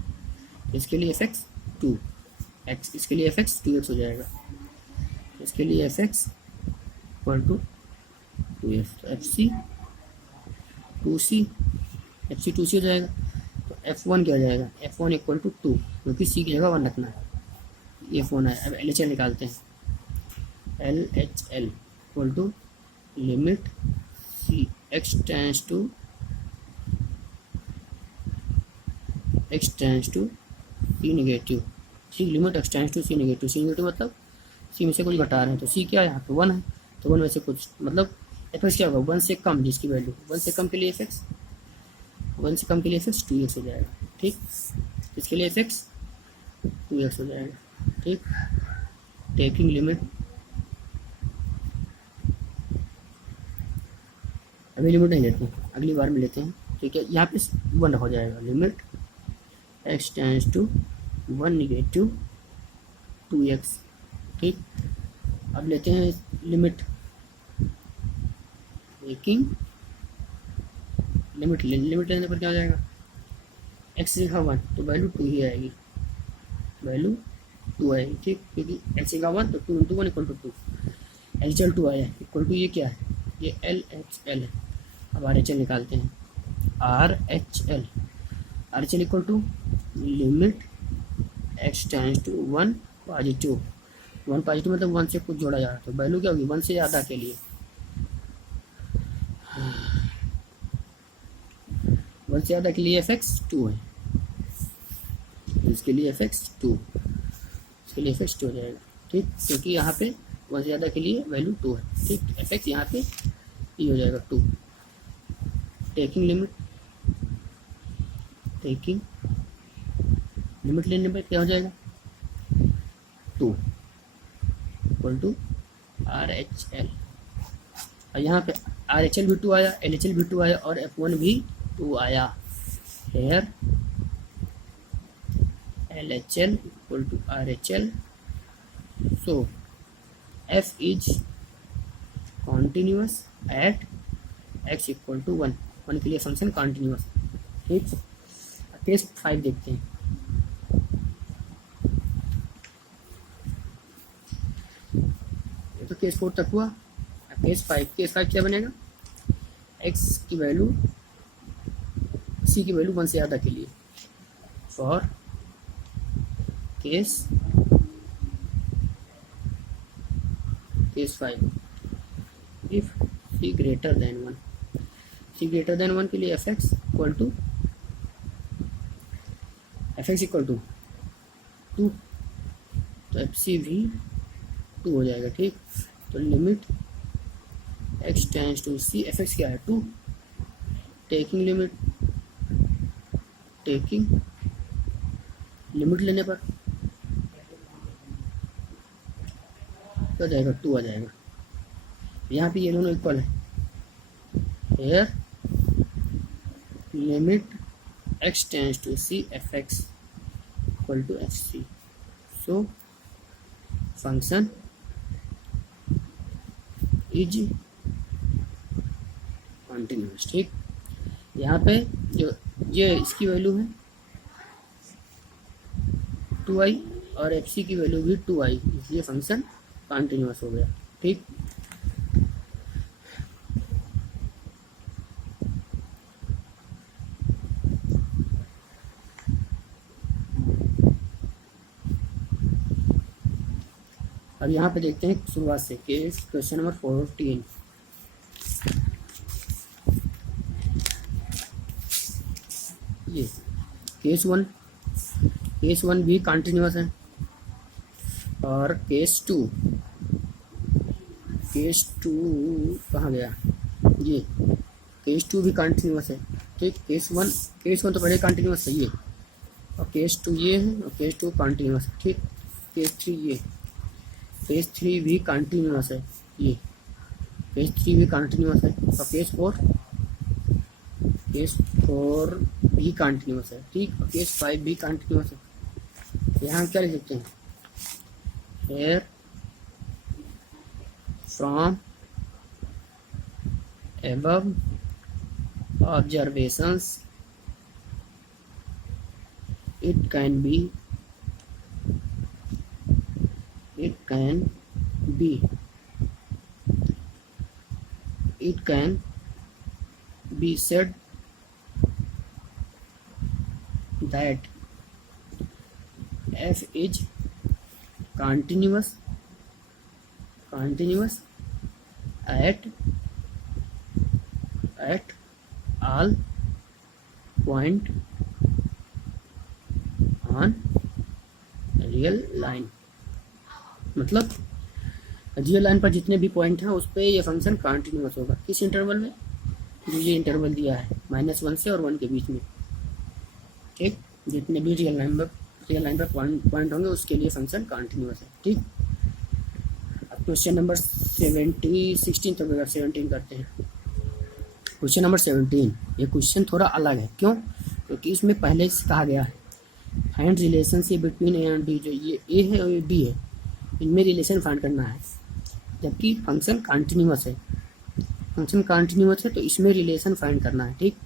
इसके लिए एफ एक्स 2x, इसके लिए एफ एक्स 2x हो जाएगा, इसके लिए f x equal to 2f, f c 2c हो जाएगा। तो f1 क्या हो जाएगा? f1 इक्वल टू 2, क्योंकि c की जगह 1 रखना है, ये फोन है। अब LHL निकालते हैं। LHL equal to limit c x tends to c negative, c limit x tends to c negative, c negative मतलब c में से कुछ घटा रहे हैं, तो c क्या है यहाँ पे 1 है, तो 1 में से कुछ मतलब एफ एक्स क्या होगा? 1 से कम, जिसकी वैल्यू 1 से कम के लिए एफ एक्स 2x हो जाएगा। ठीक, इसके लिए एफ एक्स 2x हो जाएगा। ठीक, टेकिंग लिमिट, अभी लिमिट नहीं लेते हैं, अगली बार में लेते हैं। ठीक है, यहाँ पे 1 हो जाएगा, limit x tends to 1 negative 2x। ठीक, अब लेते हैं लिमिट, टेकिंग लिमिट लेने पर क्या हो जाएगा? x लिखा 1, तो वैल्यू 2 ही आएगी, वैल्यू 2 आएगी। ठीक, क्योंकि x लिखा 1, तो 2 इंटू 1 इक्वल टू 2, LHL 2 आया, इक्वल टू ये क्या है? ये LHL है। अब RHL निकालते हैं। RHL equal to limit x tends to 1 positive, मतलब 1 से कुछ जोड़ा जा रहा है, तो वैल्यू क्या होगी? 1 से ज़्यादा के लिए 1 से ज़्यादा के लिए एफ एक्स 2 है, इसके लिए एफ एक्स 2 हो जाएगा। ठीक, क्योंकि यहाँ पे 1 से ज़्यादा के लिए वैल्यू 2 है। ठीक, एफ एक्स यहाँ पे ये हो जाएगा 2। टेकिंग लिमिट लेने पर क्या हो जाएगा? 2 इक्वल टू RHL, और यहाँ पे RHL भी 2 आया, LHL भी 2 आया, और F1 भी 2 आया। Here LHL equal to RHL, so F is continuous at x equal to 1 के लिए फंक्शन कॉन्टिन्यूस। ठीक, केस 5 देखते हैं। ये तो केस 4 तक हुआ। केस 5 क्या बनेगा? x की वैल्यू c की वैल्यू 1 से ज़्यादा के लिए, for case 5 if c greater than 1 के लिए एफ एक्स इक्वल टू 2, तो एफ सी भी 2 हो जाएगा। ठीक, तो limit x tends to c f x क्या है 2, टेकिंग लिमिट लेने पर क्या जाएगा 2 आ जाएगा। यहाँ पे ये दोनों इक्वल है, here limit x tends to c f x equal to f c, so function is continuous. ठीक, यहाँ पे जो ये इसकी वैल्यू है 2i और एफ सी की वैल्यू भी 2i, इसलिए फंक्शन कॉन्टिन्यूस हो गया। ठीक, अब यहाँ पे देखते हैं शुरुआत से केस क्वेश्चन नंबर 14। ये केस वन भी कंटिन्यूस है और केस टू कहाँ गया, ये केस टू भी कंटिन्यूस है। ठीक, केस वन तो पहले कंटिन्यूस है ये, और केस टू ये है और केस टू कंटिन्यूस है। ठीक, केस थ्री भी कंटिन्यूस है, ये केस थ्री भी कंटिन्यूस है, और केस फोर भी कंटिन्यूस है। ठीक, और केस फाइव भी कंटिन्यूस है। यहाँ क्या लिख सकते हैं, here from above observations it can be said that f is continuous at all point on real line. मतलब रियल लाइन पर जितने भी पॉइंट हैं उस पर ये फंक्शन कंटिन्यूस होगा। किस इंटरवल में, जो ये इंटरवल दिया है -1 से और 1 के बीच में। ठीक, जितने भी रियल लाइन पर पॉइंट होंगे उसके लिए फंक्शन कंटिन्यूस है। ठीक, अब क्वेश्चन नंबर 16 तक 17 करते हैं। क्वेश्चन नंबर 17, ये क्वेश्चन थोड़ा अलग है। क्यों? क्योंकि इसमें पहले से कहा गया है find relationship between a and b. जो ये ए है और ये बी है, इनमें रिलेशन फाइंड करना है, जबकि फंक्शन कंटिन्यूस है। तो इसमें रिलेशन फाइंड करना है। ठीक,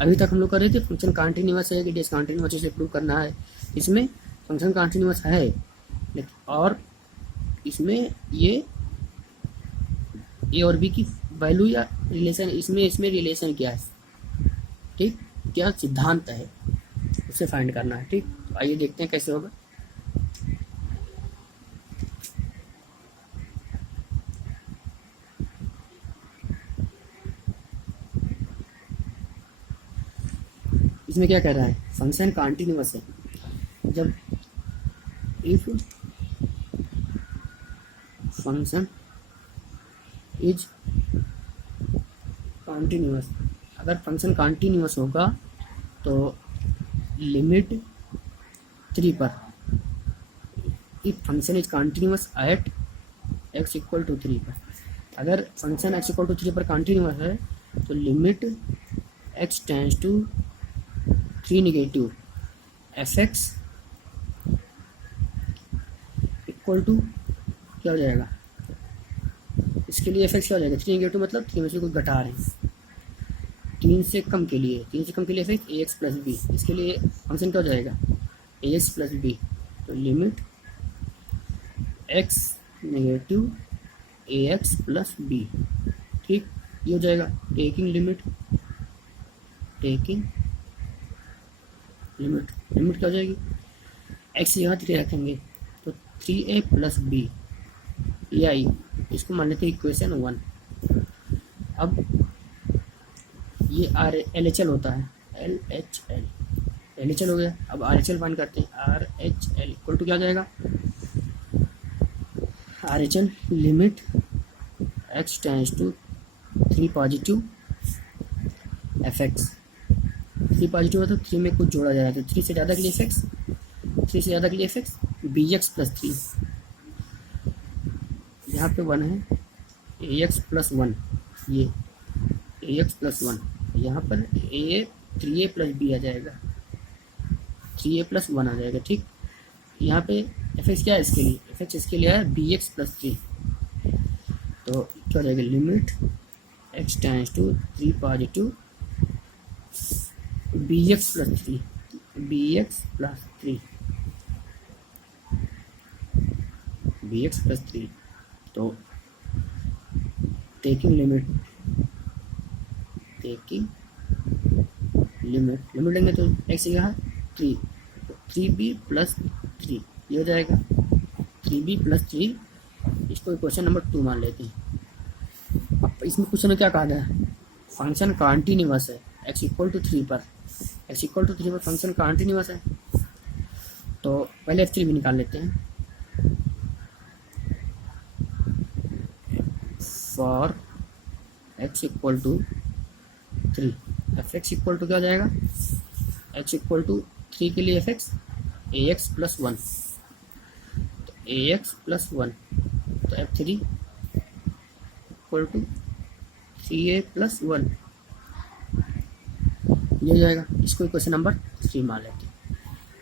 अभी तक हम लोग कर रहे थे फंक्शन कंटिन्यूस है कि डिसकंटिन्यूस, इसे प्रूव करना है। इसमें फंक्शन कंटिन्यूस है, और इसमें ये ए और बी की वैल्यू या रिलेशन, इसमें रिलेशन क्या है, ठीक, क्या सिद्धांत है, उसे फाइंड करना है। ठीक, तो आइए देखते हैं कैसे होगा। इसमें क्या कह रहा है, फंक्शन कंटिन्यूस है जब इफ फंक्शन इज कंटिन्यूस। अगर फंक्शन कंटिन्यूस होगा तो लिमिट 3 पर, if function is continuous at x equal to 3 पर। अगर फंक्शन x इक्वल टू 3 पर कंटिन्यूस है तो limit x tends to 3 negative f x equal to क्या हो जाएगा, इसके लिए एफ एक्स क्या हो जाएगा, 3 नेगेटिव मतलब 3 में से कुछ घटा रहे हैं, 3 से कम के लिए एफ एक्स ए एक्स प्लस बी। इसके लिए फंक्शन क्या हो जाएगा, ए एक्स प्लस बी। तो लिमिट एक्स नेगेटिव ए एक्स प्लस बी। ठीक, ये हो जाएगा टेकिंग लिमिट क्या हो जाएगी, एक्स यहाँ 3 रखेंगे तो 3a प्लस बी, ये आई, इसको मान लेते हैं इक्वेशन 1। अब ये LHL होता है, LHL हो गया। अब RHL फाइंड करते हैं, RHL इक्वल टू क्या हो जाएगा, RHL limit x tends to 3 positive fx, 3 positive मतलब 3 में कुछ जोड़ा जाए तो 3 से ज़्यादा के लिए fx, 3 से ज़्यादा के लिए fx bx प्लस 3, यहाँ पे 1 है ax प्लस 1, ये ax प्लस 1, यहाँ पर a 3a प्लस b आ जाएगा, 3a प्लस 1 आ जाएगा। ठीक, यहाँ पे fx क्या है इसके लिए, fx इसके लिए है bx प्लस 3, तो क्या हो जाएगा limit x tends to 3 positive bx plus 3, bx plus 3, bx plus 3, तो टेकिंग लिमिट लेंगे तो x यहाँ 3, तो 3b प्लस 3 ये हो जाएगा 3b प्लस 3, इसको क्वेश्चन नंबर 2 मान लेते हैं। अब इसमें क्वेश्चन में क्या कहा गया है, फंक्शन कॉन्टिन्यूअस है x इक्वल टू 3 पर, x इक्वल टू 3 पर फंक्शन कॉन्टिन्यूअस है, तो पहले f3 भी निकाल लेते हैं। For x equal to 3, fx equal to क्या हो जाएगा, x इक्वल टू 3 के लिए fx ax प्लस 1, तो ax प्लस 1, तो f3 equal to 3a plus 1 ये हो जाएगा। इसको क्वेश्चन नंबर 3 मान लेते हैं।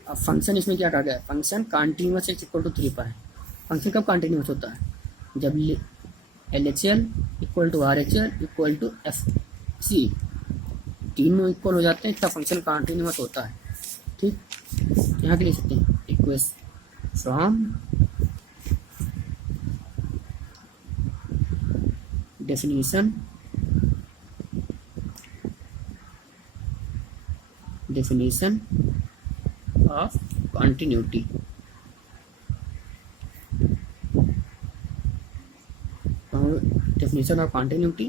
अब फंक्शन इसमें क्या कहा गया है, function continuous x equal to 3 पर है। फंक्शन कब कॉन्टिन्यूअस होता है, जब LHL equal to RHL equal to FC तीनों इक्वल हो जाते हैं, तब फंक्शन कॉन्टिन्यूअस होता है। ठीक, यहाँ के लिख सकते हैं equation from definition of continuity, definition of continuity,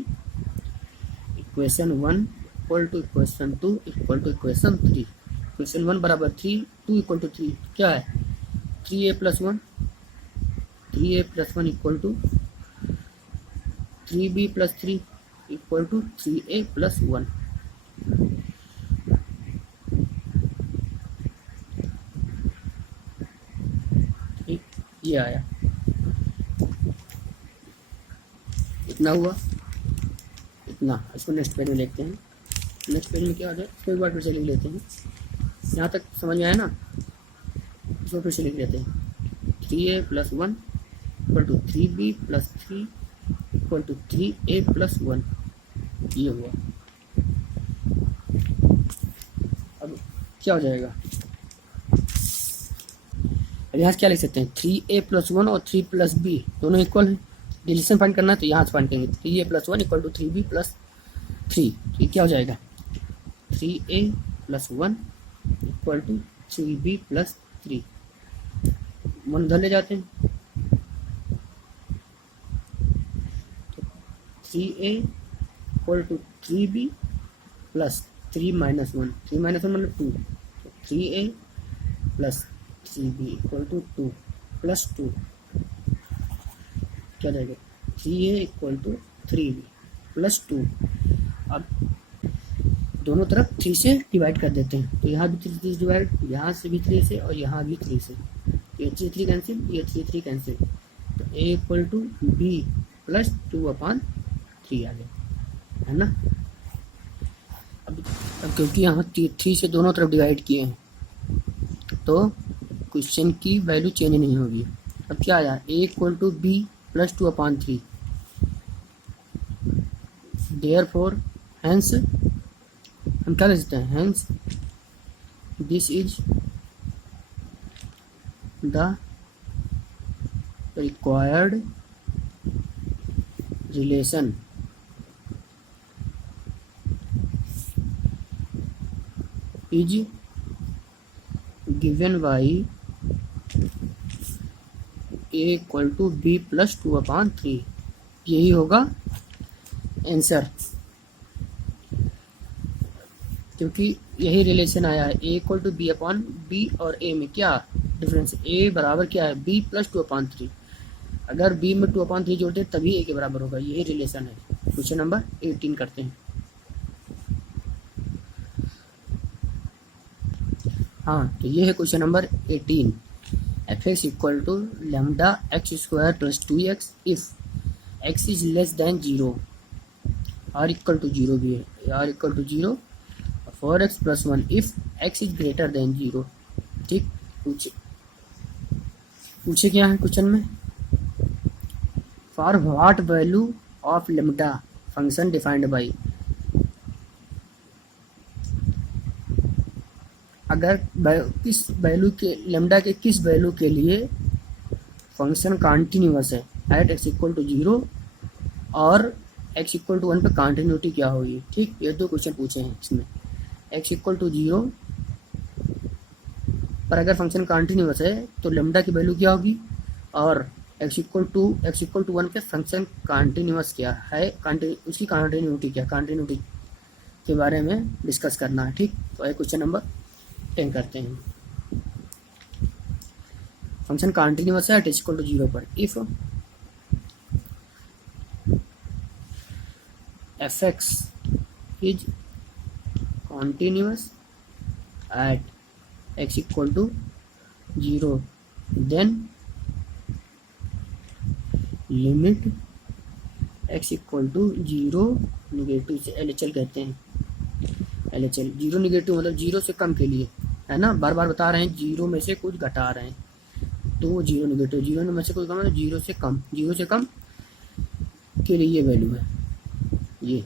equation 1 equal to equation 2 equal to equation 3, equation 1 बराबर 3, 2 इक्वल टू 3 क्या है 3a plus 1, 3a plus 1 equal to 3b plus 3 equal to 3a plus 1। ठीक, ये आया, इतना हुआ, इतना। इसको नेक्स्ट पेज में देखते हैं, नेक्स्ट पेज में क्या आ जाए इसको एक बार फिर से लिख लेते हैं। यहाँ तक समझ में आया ना, इसको फिर से लिख लेते हैं 3a plus 1 equal to 3b plus 3 equal to 3a plus 1, ये हुआ। अब क्या हो जाएगा, अब यहाँ से क्या लिख सकते हैं 3a प्लस 1 और 3 प्लस b दोनों इक्वल हैं, डिलीशन फाइंड करना है तो यहाँ से फाइंड करेंगे 3a plus 1 equal to 3b plus 3, तो क्या हो जाएगा 3a plus 1 equal to 3b plus 3, 1 उधर ले जाते हैं, तो 3a equal to 3b plus 3 minus 1, 3 minus 1 मतलब 2, तो 3a plus 3b equal to 2 plus 2, क्या जाएगा 3a equal to 3b plus 2। अब दोनों तरफ 3 से डिवाइड कर देते हैं, तो यहाँ भी 3 से डिवाइड, यहाँ से भी 3 से और यहाँ भी 3 से, ये 3 कैंसिल, ये 3 कैंसिल, तो a equal to b plus 2/3 आ गया, है ना। अब क्योंकि यहाँ 3 से दोनों तरफ डिवाइड किए हैं तो क्वेश्चन की वैल्यू चेंज नहीं होगी। अब क्या आया a equal to b plus 2/3, therefore hence हम क्या लिख सकते हैं, hence this is the required relation is given by a equal to b plus 2/3, यही होगा आंसर, क्योंकि यही रिलेशन आया है a इक्वल टू b/b और a में क्या डिफरेंस, a बराबर क्या है b प्लस 2/3, अगर b में 2/3 जोड़ते हैं तभी a के बराबर होगा, यही रिलेशन है। क्वेश्चन नंबर 18 करते हैं। हाँ, तो ये है question number 18। F x equal to lambda x square plus 2x if x is less than 0, or equal to 0 भी है, or equal to 0, 4x plus 1 if x is greater than 0। ठीक, पूछे क्या है क्वेश्चन में, for what value of lambda function defined by, अगर किस value के लेमडा के किस वैल्यू के लिए फंक्शन कॉन्टिन्यूअस है एट एक्स इक्वल टू 0 और एक्स इक्वल टू 1 पे कॉन्टिन्यूटी क्या होगी। ठीक, ये दो क्वेश्चन पूछे हैं इसमें। एक्स इक्वल टू 0 पर अगर फंक्शन कॉन्टिन्यूअस है तो लेमडा की वैल्यू क्या होगी, और एक्स इक्वल टू 1 पे फंक्शन कॉन्टिन्यूअस क्या है, उसकी कॉन्टिन्यूटी क्या, कॉन्टिन्यूटी के बारे में डिस्कस करना है। ठीक, तो क्वेश्चन नंबर 10 करते हैं। फंक्शन कॉन्टिन्यूअस है एट एक्स इक्वल टू 0 पर, if f x is continuous at x equal to 0 then limit x equal to 0 negative से LHL कहते हैं। LHL 0 निगेटिव मतलब 0 से कम के लिए है ना, बार बार बता रहे हैं 0 में से कुछ घटा रहे हैं तो 0 निगेटिव, 0 में से कुछ कम है तो 0 से कम, 0 से कम के लिए ये वैल्यू है ये।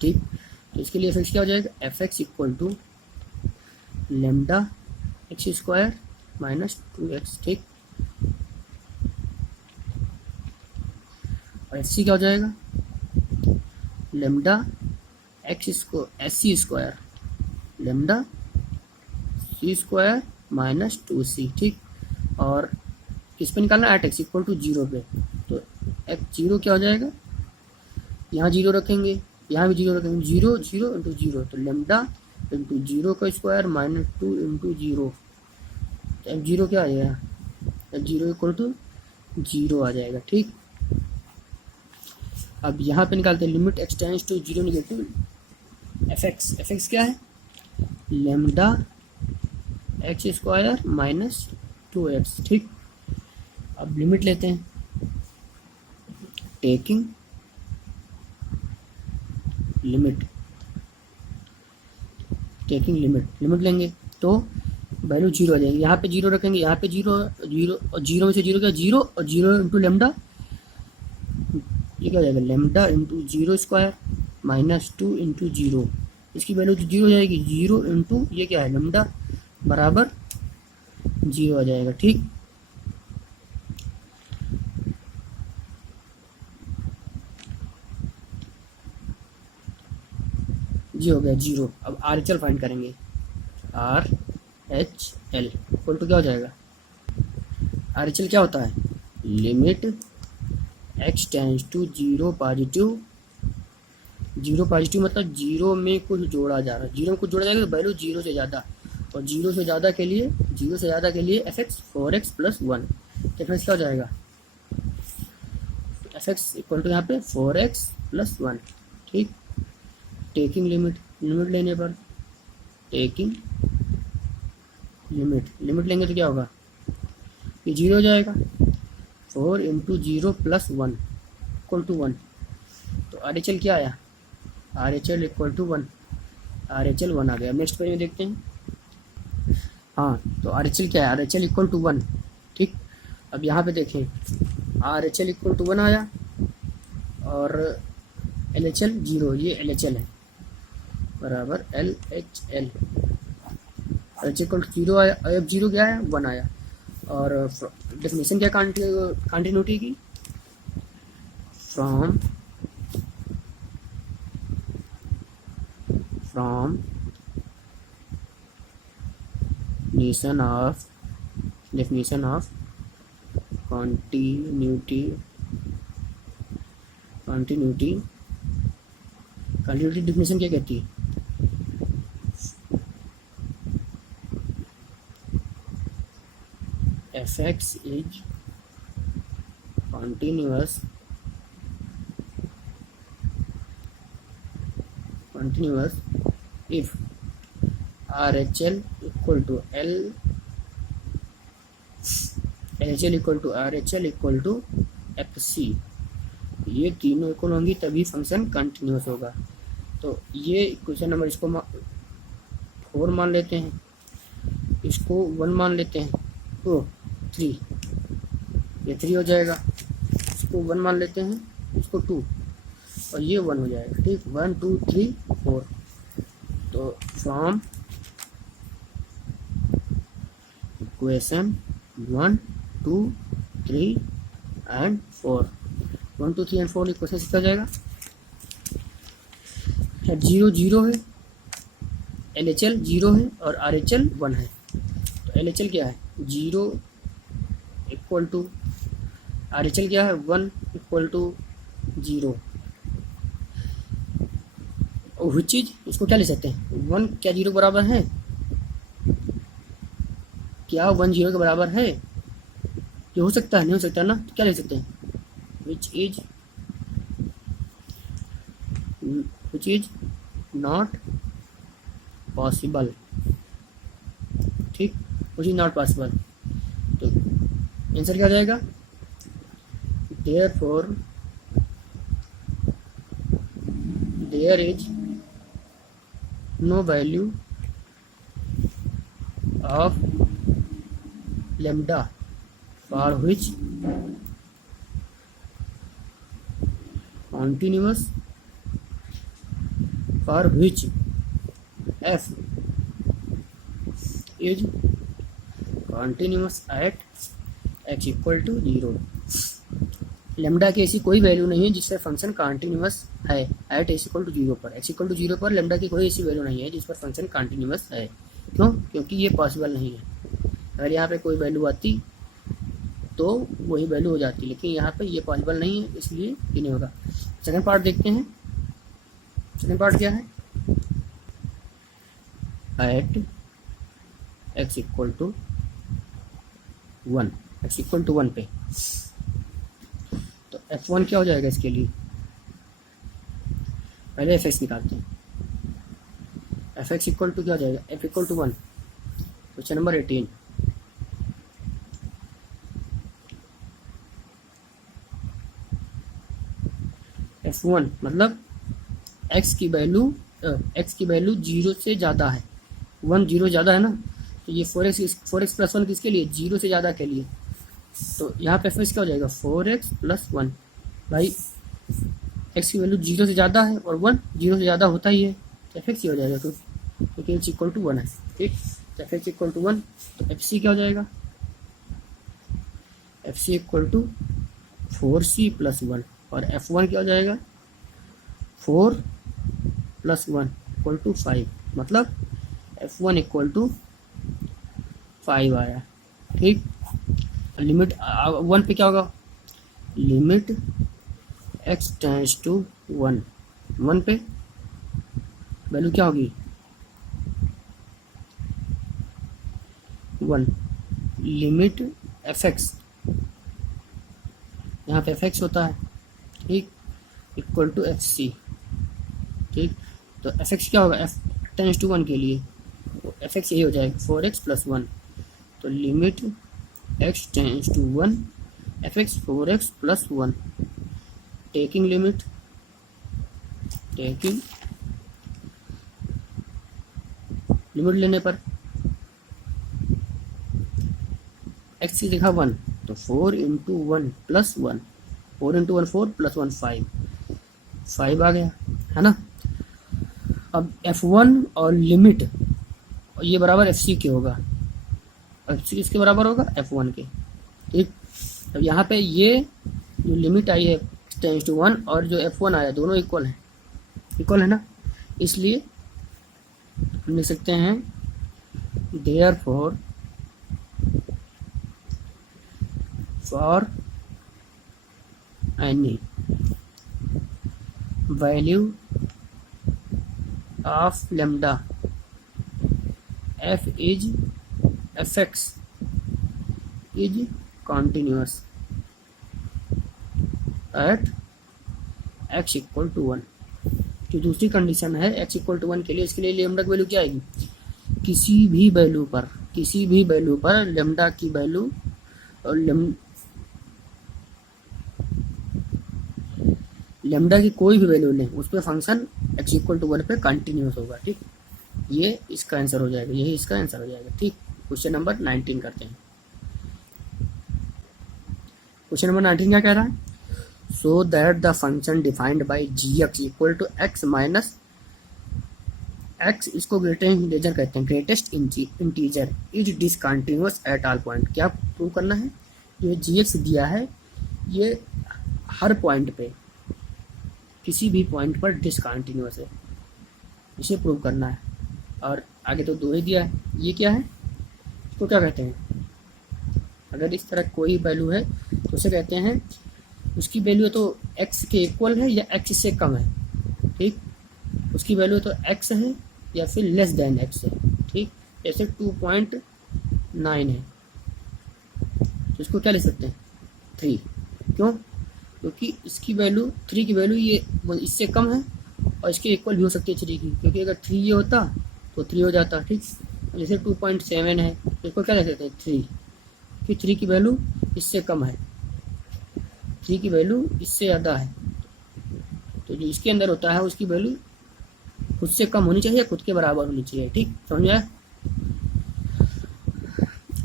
ठीक, तो इसके लिए एफ क्या हो जाएगा, f x equal to lambda x square minus 2x। ठीक, और एफ सी क्या हो जाएगा, lambda x c square lambda c square minus 2c। ठीक, और किस पे निकालना, एट एक्स इक्वल टू 0 पे, तो एक्स 0 क्या हो जाएगा, यहाँ 0 रखेंगे, यहाँ भी 0 रखेंगे, 0 0 इंटू 0, तो लेमडा इंटू 0 का स्क्वायर माइनस 2 इंटू 0, तो एफ 0 क्या आ जाएगा, एफ 0 इक्वल टू 0 आ जाएगा। ठीक, अब यहाँ पे निकालते हैं limit x tends to 0 negative f x क्या है, lambda x square minus 2x। ठीक, अब लिमिट लेते हैं, टेकिंग लिमिट लिमिट लेंगे तो वैल्यू 0 आ जाएगी, यहाँ पे 0 रखेंगे, यहाँ पे 0 और 0 में से 0 क्या, 0 और 0 इंटू लेमडा, ये क्या हो जाएगा, lambda into 0 square minus 2 into 0, इसकी वैल्यू 0 हो जाएगी, 0 इंटू ये क्या है लेमडा बराबर 0 आ जाएगा। ठीक, जी हो गया 0। अब RHL फाइंड करेंगे, RHL इक्वल टू क्या हो जाएगा, RHL क्या होता है, limit x tends to 0 positive, 0 positive मतलब 0 में कुछ जोड़ा जा रहा है, 0 में कुछ जोड़ा जाएगा तो वैल्यू 0 से ज़्यादा, और 0 से ज़्यादा के लिए एफ एक्स 4x प्लस 1, तो फिर क्या हो जाएगा, एफ एक्स इक्वल टू यहाँ पे 4x प्लस 1। ठीक, टेकिंग लिमिट लेने पर, टेकिंग लिमिट लेंगे तो क्या होगा, ये 0 हो जाएगा, 4 इंटू 0 प्लस 1 इक्वल टू 1, तो RHL क्या आया, RHL इक्वल टू 1, RHL 1 आ गया। नेक्स्ट पेज में देखते हैं, हाँ तो RHL क्या है, RHL इक्वल टू 1। ठीक, अब यहाँ पे देखें RHL इक्वल टू 1 आया और LHL 0, ये LHL है बराबर LHL, LHL इक्वल टू 0 आया, अब 0 क्या है, 1 आया, और डेफिनेशन क्या कॉन्टिन्यूटी की, from definition of continuity definition क्या कहती है, F x is continuous if RHL equal to LHL equal to RHL equal to FC, ये तीनों इक्वल होंगी तभी फंक्शन कंटिन्यूस होगा। तो ये क्वेश्चन नंबर इसको 4 मान लेते हैं, इसको 1 मान लेते हैं, तो 3, ये 3 हो जाएगा। इसको 1 मान लेते हैं, इसको 2 और ये 1 हो जाएगा। ठीक, 1 2 3 4। तो from equation 1 2 3 and 4, 1 2 3 and 4 equation से क्या जाएगा। 0 0 है, LHL 0 है और RHL 1 है। तो LHL क्या है 0 इक्वल टू, RHL क्या है 1 इक्वल टू 0। और वो चीज़ इसको क्या ले सकते हैं, 1 क्या 0 के बराबर है, क्या 1 0 के बराबर है, ये हो सकता है नहीं हो सकता ना, तो क्या ले सकते हैं which is not possible। ठीक, which is not possible। तो आंसर क्या हो जाएगा, therefore there is no value of lambda for which continuous f is continuous at x equal to 0। Lambda की ऐसी कोई वैल्यू नहीं है जिससे फंक्शन कंटिन्यूअस है एट x इक्वल टू 0 पर। x इक्वल टू 0 पर लेमडा की कोई ऐसी वैल्यू नहीं है जिस पर फंक्शन कंटिन्यूअस है। क्यों, क्योंकि ये पॉसिबल नहीं है। अगर यहाँ पे कोई वैल्यू आती तो वही वैल्यू हो जाती, लेकिन यहाँ पे ये पॉसिबल नहीं है, इसलिए ये नहीं होगा। सेकंड पार्ट देखते हैं। सेकंड पार्ट क्या है, at x equal to 1, x equal to 1 पे, तो f1 क्या हो जाएगा इसके लिए, पहले fx निकालते हैं। fx इक्वल टू क्या हो जाएगा, f equal to 1। Question number 18, f1 मतलब x की वैल्यू 0 से ज़्यादा है, 1 0 ज़्यादा है ना, तो ये 4x प्लस 1 किसके लिए, 0 से ज़्यादा के लिए। तो यहाँ पे fx क्या हो जाएगा 4x प्लस 1। भाई x की वैल्यू 0 से ज़्यादा है और 1 0 से ज़्यादा होता ही है, तो fx ही हो जाएगा, क्योंकि h इक्वल टू 1 है। ठीक, तो fx इक्वल टू 1, तो fc क्या हो जाएगा, fc equal to 4c plus 1, और f1 क्या हो जाएगा 4 प्लस 1 इक्वल टू 5, मतलब f1 इक्वल टू 5 आया। ठीक, लिमिट 1 पे क्या होगा, लिमिट x टेंड्स टू 1, 1 पे वैल्यू क्या होगी 1, लिमिट fx, यहाँ पे fx होता है, ठीक, इक्वल टू fc। ठीक, तो fx क्या होगा, f टेंड्स टू 1 के लिए तो fx यही हो जाएगा 4x प्लस 1, तो limit x tends to 1 fx 4x plus 1, taking limit लेने पर x की जगह 1, तो 4 इंटू 1 प्लस 1, 4 इंटू 1 4 प्लस 1 5 आ गया, है ना। अब f1 और लिमिट, और ये बराबर fc के होगा, fc किसके बराबर होगा f1 के। ठीक, अब यहाँ पे ये जो लिमिट आई है टेंड्स टू 1 और जो f1 आया दोनों इक्वल है ना, इसलिए हम लिख सकते हैं therefore for any value of lambda fx is continuous. At x equal to 1। जो दूसरी कंडीशन है एक्स इक्वल टू 1 के लिए, इसके लिए लेमडा की वैल्यू क्या आएगी, किसी भी वैल्यू पर लेमडा की वैल्यू और लेमडा की कोई भी वैल्यू लें उस पर फंक्शन एक्स इक्वल टू 1 पे कंटिन्यूस होगा। ठीक, ये इसका आंसर हो जाएगा, यही इसका आंसर हो जाएगा। ठीक, क्वेश्चन नंबर 19 करते हैं। क्वेश्चन नंबर 19 क्या कह रहा है, so that the function defined by g x equal to x minus x, इसको ग्रेटर कहते हैं, greatest integer is discontinuous at all point. क्या प्रूव करना है, ये जी एक्स दिया है, ये हर पॉइंट पे, किसी भी पॉइंट पर डिसकंटिन्यूअस है, इसे प्रूव करना है। और आगे तो 2 ही दिया है, ये क्या है, इसको क्या कहते हैं, अगर इस तरह कोई वैल्यू है तो उसे कहते हैं, उसकी वैल्यू तो x के इक्वल है या x से कम है। ठीक, उसकी वैल्यू तो x है या फिर लेस देन x है। ठीक, जैसे 2.9 है तो इसको क्या ले सकते हैं, 3। क्यों, क्योंकि इसकी वैल्यू 3 की वैल्यू ये इससे कम है और इसके इक्वल भी हो सकती है 3 की, क्योंकि अगर 3 ये होता तो 3 हो जाता। ठीक, जैसे 2.7 है तो इसको क्या ले सकते हैं, 3, कि 3 की वैल्यू इससे कम है, 3 की वैल्यू इससे ज़्यादा है, तो जो इसके अंदर होता है उसकी वैल्यू खुद से कम होनी चाहिए, खुद के बराबर होनी चाहिए। ठीक, समझ आया।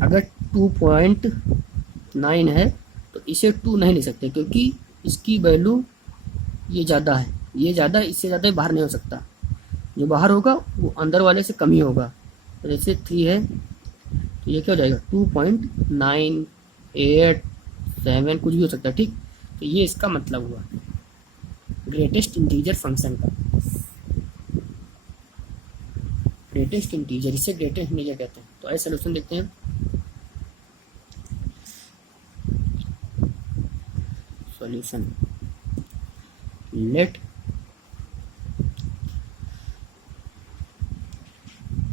अगर 2.9 है तो इसे 2 नहीं ले सकते, क्योंकि इसकी वैल्यू ये ज़्यादा है, ये ज़्यादा, इससे ज़्यादा बाहर नहीं हो सकता, जो बाहर होगा वो अंदर वाले से कम ही होगा। तो जैसे 3 है तो ये क्या हो जाएगा, 2.987 कुछ भी हो सकता है। ठीक, तो ये इसका मतलब हुआ ग्रेटेस्ट इंटीजर फंक्शन का, ग्रेटेस्ट इंटीजर, इसे ग्रेटेस्ट इंटीजर कहते हैं। तो ऐसे सोल्यूशन देखते हैं। सॉल्यूशन, लेट,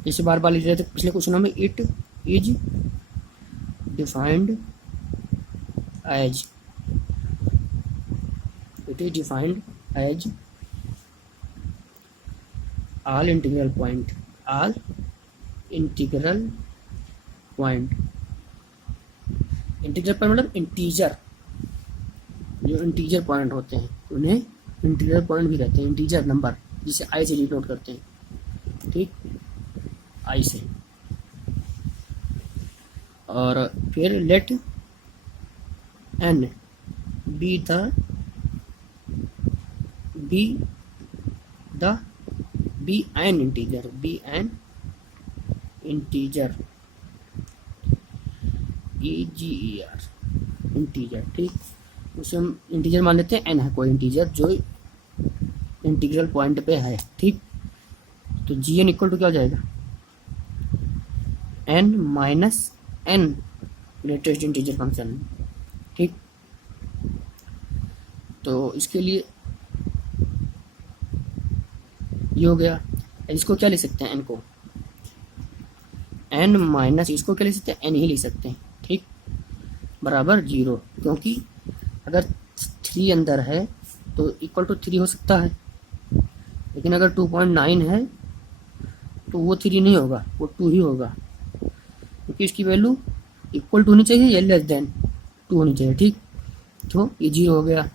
जैसे बार बार लिख रहे थे पिछले क्वेश्चनों में, it is defined as, it is defined as all integral point integral point मतलब इंटीजर, जो इंटीजर पॉइंट होते हैं उन्हें इंटीग्रल पॉइंट भी कहते हैं, इंटीजर नंबर जिसे आई से डिनोट करते हैं। ठीक, आई से। और फिर let n be n integer, EGER integer. ठीक, उसे हम इंटीजर मान लेते हैं, एन है कोई इंटीजर जो इंटीग्रल पॉइंट पे है। ठीक, तो जी एन इक्वल टू क्या हो जाएगा, n minus n greatest integer function. ठीक, तो इसके लिए ये हो गया। इसको क्या ले सकते हैं, एन को, एन माइनस इसको क्या ले सकते हैं, एन ही ले सकते हैं। ठीक, बराबर 0, क्योंकि अगर 3 अंदर है तो इक्वल टू 3 हो सकता है, लेकिन अगर 2.9 है तो वो 3 नहीं होगा, वो 2 ही होगा, क्योंकि इसकी वैल्यू इक्वल टू होनी चाहिए या लेस देन 2 होनी चाहिए। ठीक, तो ये 0 हो गया।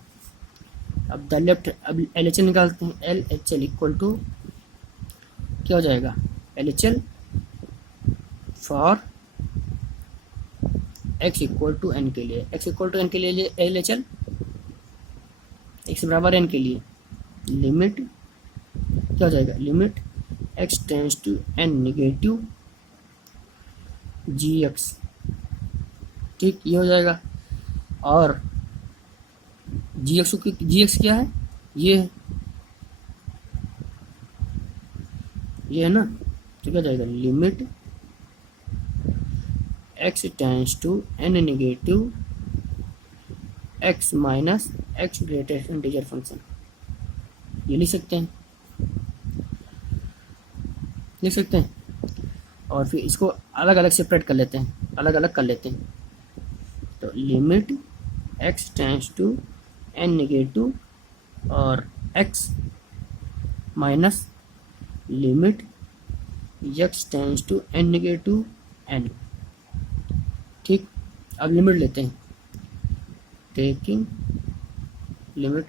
अब द लेफ्ट, अब LHL निकालते हैं, LHL इक्वल टू क्या हो जाएगा, LHL for x equal to n के लिए, x इक्वल टू एन के लिए LHL x बराबर n के लिए लिमिट क्या हो जाएगा, limit x tends to n negative gx। ठीक, ये हो जाएगा। और gx क्या है, ये है ना, तो क्या जाएगा, limit x tends to n negative x minus x greatest integer function. ये लिख सकते हैं, और फिर इसको अलग अलग सेपरेट कर लेते हैं, अलग अलग कर लेते हैं। तो limit x tends to N negative और X minus limit x tends to N negative N. ठीक, अब लिमिट लेते हैं। टेकिंग लिमिट,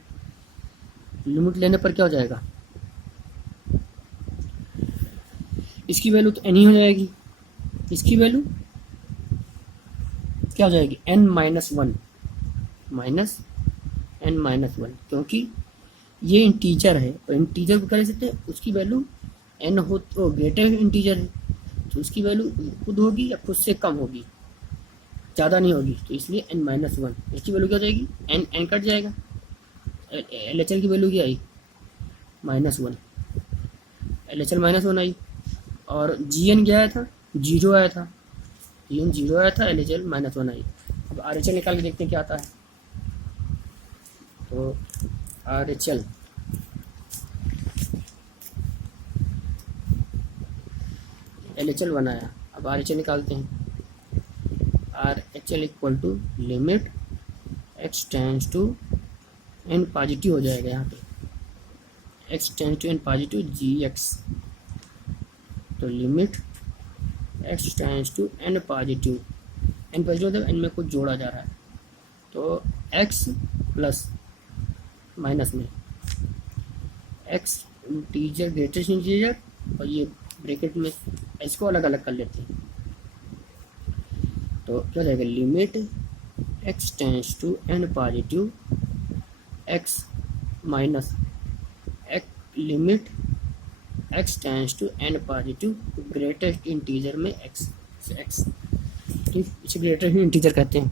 लिमिट लेने पर क्या हो जाएगा, इसकी वैल्यू तो एन ही हो जाएगी, इसकी वैल्यू क्या हो जाएगी, n minus one minus n minus one, क्योंकि ये इंटीजर है और इंटीजर को क्या ले सकते हैं, उसकी वैल्यू एन हो तो ग्रेटर इंटीजर है तो उसकी वैल्यू खुद होगी या खुद से कम होगी, ज़्यादा नहीं होगी, तो इसलिए एन माइनस वन। इसकी वैल्यू क्या हो जाएगी, एन एन कट जाएगा, एल एच एल की वैल्यू क्या आई, minus one, L H L minus one आई। और जी एन क्या आया था, जीरो आया था, जी एन जीरो आया था, L H L minus one आई। अब आर एच एल निकाल के देखते हैं क्या आता है। तो R H L L H L one आया, अब आर एच एल निकालते हैं। R H L equal to limit x tends to N, positive हो जाएगा यहाँ पे, X tends to N positive G X, तो limit x tends to N positive, N positive मतलब एन में कुछ जोड़ा जा रहा है, तो एक्स प्लस माइनस में एक्स इंटीजर ग्रेटेस्ट इंटीजर, और ये ब्रैकेट में इसको अलग अलग कर लेते हैं, तो क्या जाएगा, limit x tends to N positive x minus limit x tends to N positive greatest integer में एक्स, एक्स ठीक, इसे ग्रेटेस्ट इंटीजर कहते हैं।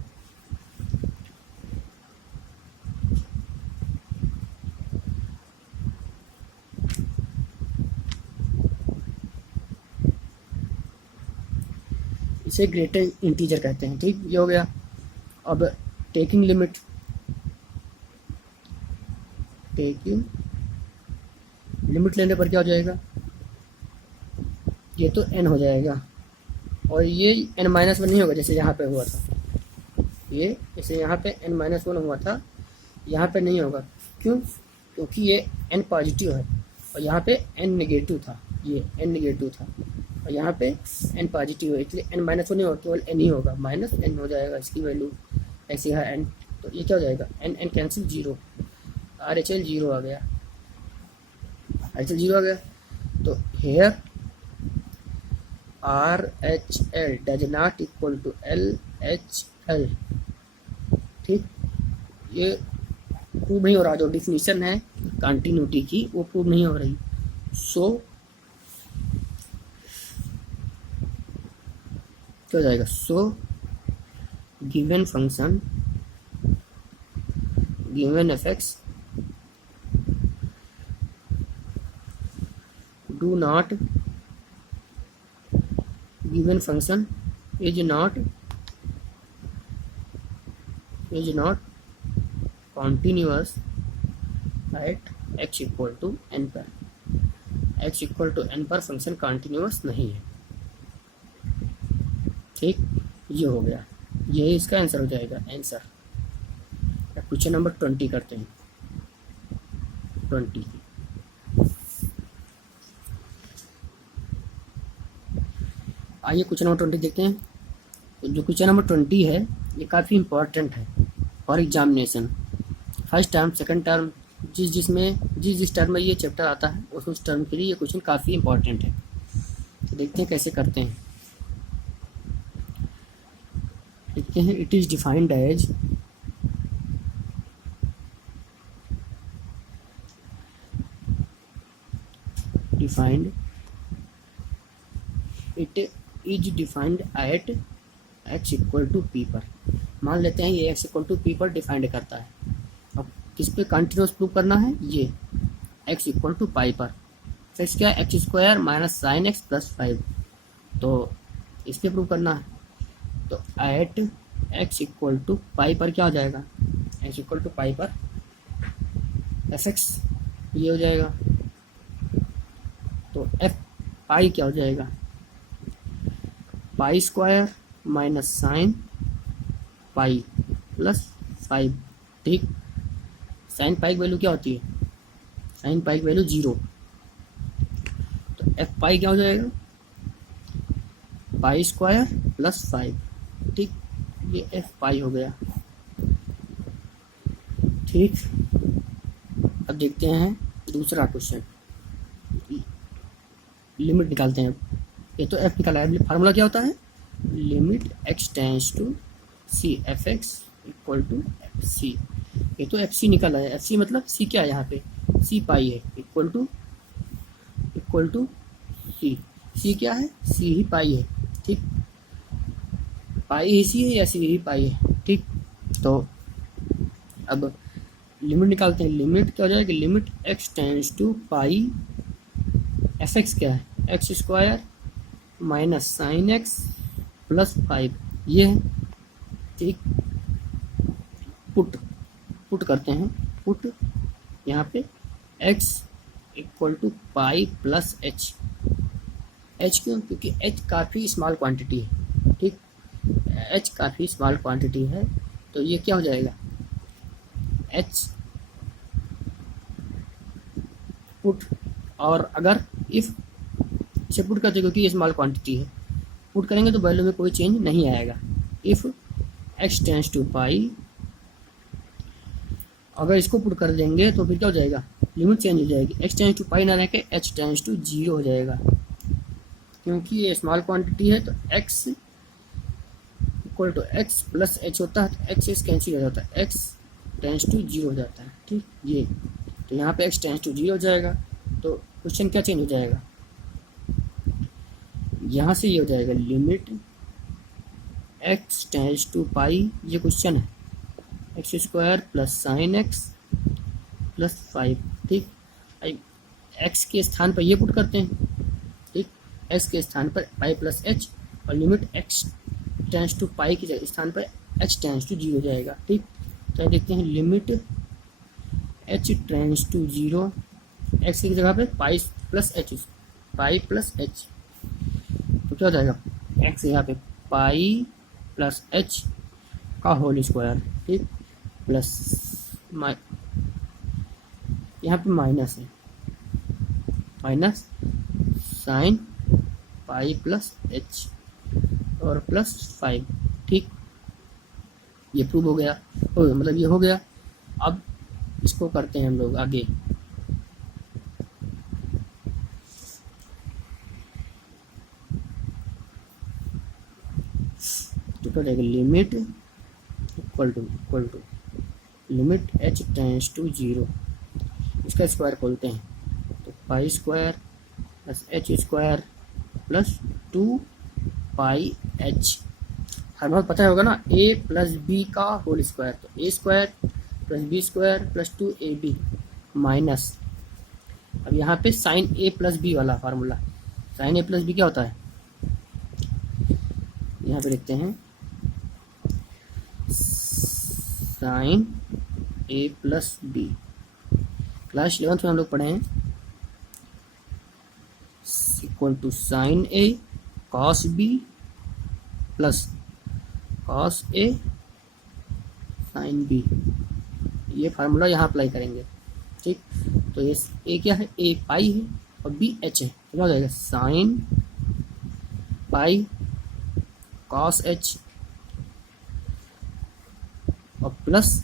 इसे ग्रेटेस्ट इंटीजर कहते हैं। ठीक, ये हो गया। अब टेकिंग लिमिट, टेकिंग लिमिट लेने पर क्या हो जाएगा, ये तो एन हो जाएगा और ये एन माइनस वन नहीं होगा जैसे यहाँ पे हुआ था, ये जैसे यहाँ पे एन माइनस वन हुआ था यहाँ पे नहीं होगा। क्यों, क्योंकि ये एन पॉजिटिव है और यहाँ पे एन नेगेटिव था, ये एन नेगेटिव था और यहाँ पे एन पॉजिटिव है, इसलिए एन माइनस वन नहीं होगा, केवल एन ही होगा, माइनस एन हो जाएगा इसकी वैल्यू, ऐसी है एन, तो ये क्या हो जाएगा, N N cancel, zero, R H L zero आ गया, आर एच एल जीरो आ गया। तो here R H L does not equal to L H L. ठीक, ये प्रूव नहीं हो रहा, जो डिफिनीशन है कंटिन्यूटी की वो प्रूव नहीं हो रही। सो क्या हो जाएगा, so given function given F x do not, given function is not continuous at x equal to n पर, x इक्वल टू एन पर फंक्शन कंटिन्यूस नहीं है। ठीक, ये हो गया, ये इसका आंसर हो जाएगा, आंसर। क्वेश्चन नंबर 20 करते हैं, 20। आइए क्वेश्चन नंबर 20 देखते हैं। तो जो क्वेश्चन नंबर 20 है ये काफ़ी इम्पोर्टेंट है for examination, first term second term, जिस टर्म में ये चैप्टर आता है उस टर्म के लिए ये क्वेश्चन काफ़ी इम्पोर्टेंट है। तो देखते हैं कैसे करते हैं। देखते हैं, it is defined as it is defined at x equal to p पर। मान लेते हैं ये एक्स इक्वल टू पी पर डिफाइंड करता है। अब किस पे कंटिन्यूस प्रूव करना है, ये एक्स इक्वल टू पाई पर, फिर क्या x square minus sine x plus 5, तो इस पर प्रूव करना है। तो eight x equal to pi पर क्या हो जाएगा, एक्स इक्वल टू पाई पर एफ एक्स ये हो जाएगा, तो एफ पाई क्या हो जाएगा, pi square minus sine pi plus 5। ठीक, साइन पाई की वैल्यू क्या होती है? साइन पाई की वैल्यू 0। तो एफ पाई क्या हो जाएगा? पाई स्क्वायर प्लस 5। ठीक, ये एफ पाई हो गया। ठीक, अब देखते हैं दूसरा क्वेश्चन। लिमिट निकालते हैं। अब ये तो एफ निकाला है, फार्मूला क्या होता है? Limit x tends to C F x equal to f c. ये तो एफ सी निकाला है। एफ सी मतलब सी क्या है यहाँ पे? सी पाई है, इक्वल टू सी। सी क्या है? सी ही पाई है। ठीक, पाई ही सी है या सी ही पाई है? ठीक, तो अब लिमिट निकालते हैं। लिमिट क्या हो जाएगी? Limit x tends to pi F x क्या है? X square minus sine x plus 5, ये है। ठीक, पुट करते हैं। पुट यहाँ पे x equal to pi plus h. H क्यों? क्योंकि एच काफ़ी स्मॉल क्वांटिटी है। ठीक, एच काफ़ी स्मॉल क्वांटिटी है, तो ये क्या हो जाएगा? एच पुट, और अगर इफ़ इसे पुट करते, क्योंकि ये स्मॉल क्वांटिटी है, पुट करेंगे तो वैल्यू में कोई चेंज नहीं आएगा। इफ़ एक्स टेंस टू पाई, अगर इसको पुट कर देंगे तो फिर क्या हो जाएगा? लिमिट चेंज हो जाएगी। एक्स टेंस टू पाई ना रह के एच टेंस टू 0 हो जाएगा, क्योंकि ये स्मॉल क्वांटिटी है। तो x equal to x plus h होता है, तो एक्स एस कैंसिल हो जाता है, एक्स टेंस टू 0 हो जाता है। ठीक, ये तो यहाँ पे एक्स टेंस टू 0 हो जाएगा। तो क्वेश्चन क्या चेंज हो जाएगा? यहाँ से ये हो जाएगा लिमिट एक्स टेंस टू पाई, ये क्वेश्चन है, x square plus sign x plus 5। ठीक, एक्स के स्थान पर ये पुट करते हैं। ठीक, एक्स के स्थान पर पाई प्लस एच, और लिमिट एक्स टेंस टू पाई के स्थान पर एच टेंस टू 0 हो जाएगा। ठीक, तो देखते हैं limit H tends to 0, x की जगह पे पाई प्लस एच, तो क्या हो जाएगा? एक्स यहाँ पे पाई प्लस एच का होल स्क्वायर। ठीक, प्लस यहाँ पे माइनस है, minus sine pi plus H और प्लस 5। ठीक, ये प्रूव हो गया, मतलब ये हो गया। अब इसको करते हैं हम लोग आगे। तो क्या रहेगा? Limit equal to limit H tends to 0, इसका स्क्वायर खोलते हैं, तो pi square plus H square plus 2 pi H. हमें पता होगा ना, ए प्लस बी का होल स्क्वायर, तो A square plus B square plus 2ab minus, अब यहाँ पे साइन ए प्लस बी वाला formula, sine A plus B क्या होता है? यहाँ पे लिखते हैं sine A plus B. Class 11th में हम लोग पढ़े हैं, equal to sine a cos b plus cos a sine b. ये फार्मूला यहाँ अप्लाई करेंगे। ठीक, तो ये ए क्या है? ए पाई है और बी एच है, तो क्या हो जाएगा? साइन पाई कॉस एच और plus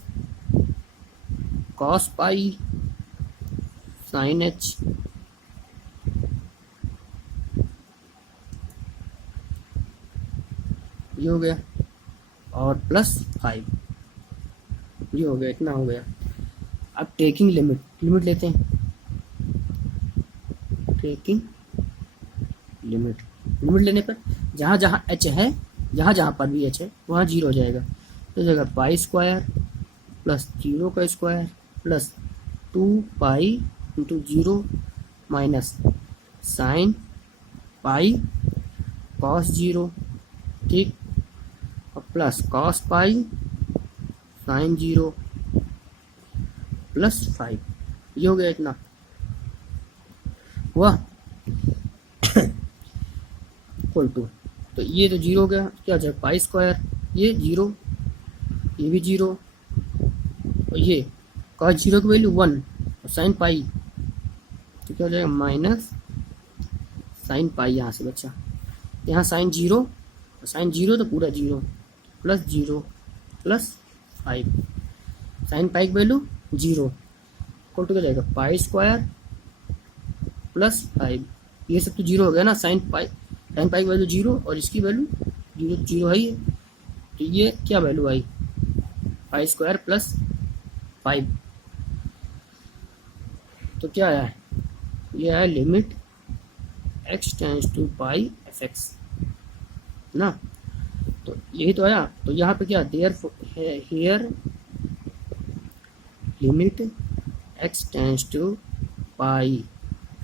cos pi sine h. ये हो गया, और प्लस 5, ये हो गया, इतना हो गया। अब टेकिंग लिमिट लेते हैं। टेकिंग लिमिट लेने पर जहाँ जहाँ एच है, जहाँ पर भी एच है, वहाँ 0 हो जाएगा। तो जगह पाई स्क्वायर प्लस 0 का square plus 2 pi into 0 minus sine pi cos 0। ठीक, और plus cos pi sine 0 plus 5। ये हो गया, इतना हुआ। इक्वल टू, तो ये तो 0 हो गया, क्या हो जाएगा? पाई स्क्वायर, ये 0, ये भी 0, और ये कॉस जीरो की वैल्यू 1 और साइन पाई, तो क्या हो जाएगा माइनस साइन पाई। यहाँ से बचा, यहाँ साइन जीरो और साइन जीरो तो पूरा zero, plus zero plus 5, sine pi की वैल्यू जीरो इक्वल टू क्या जाएगा पाई स्क्वायर प्लस 5। ये सब तो जीरो हो गया ना, साइन पाई की वैल्यू जीरो और इसकी वैल्यू जीरो, जीरो है ये, तो ये क्या वैल्यू आई पाई स्क्वायर प्लस 5। तो क्या आया है, ये आया limit x tends to pi F X ना, तो यही तो आया। तो यहाँ पे क्या there here limit x tends to pi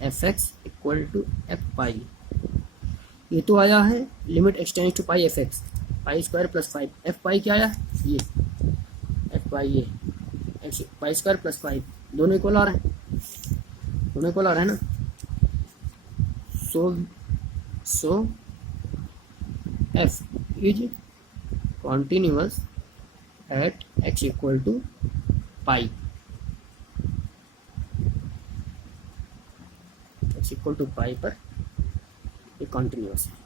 F x equal to F pi, ये तो आया है limit x tends to pi F X pi square plus 5। F pi क्या आया, ये एफ पाई, ये एक्स पाई स्क्वायर प्लस 5, दोनों equal आ रहे हैं, दोनों इक्वल आ रहे हैं ना। So f is continuous at x equal to pi, x equal to pi पर ये कॉन्टिन्यूअस है।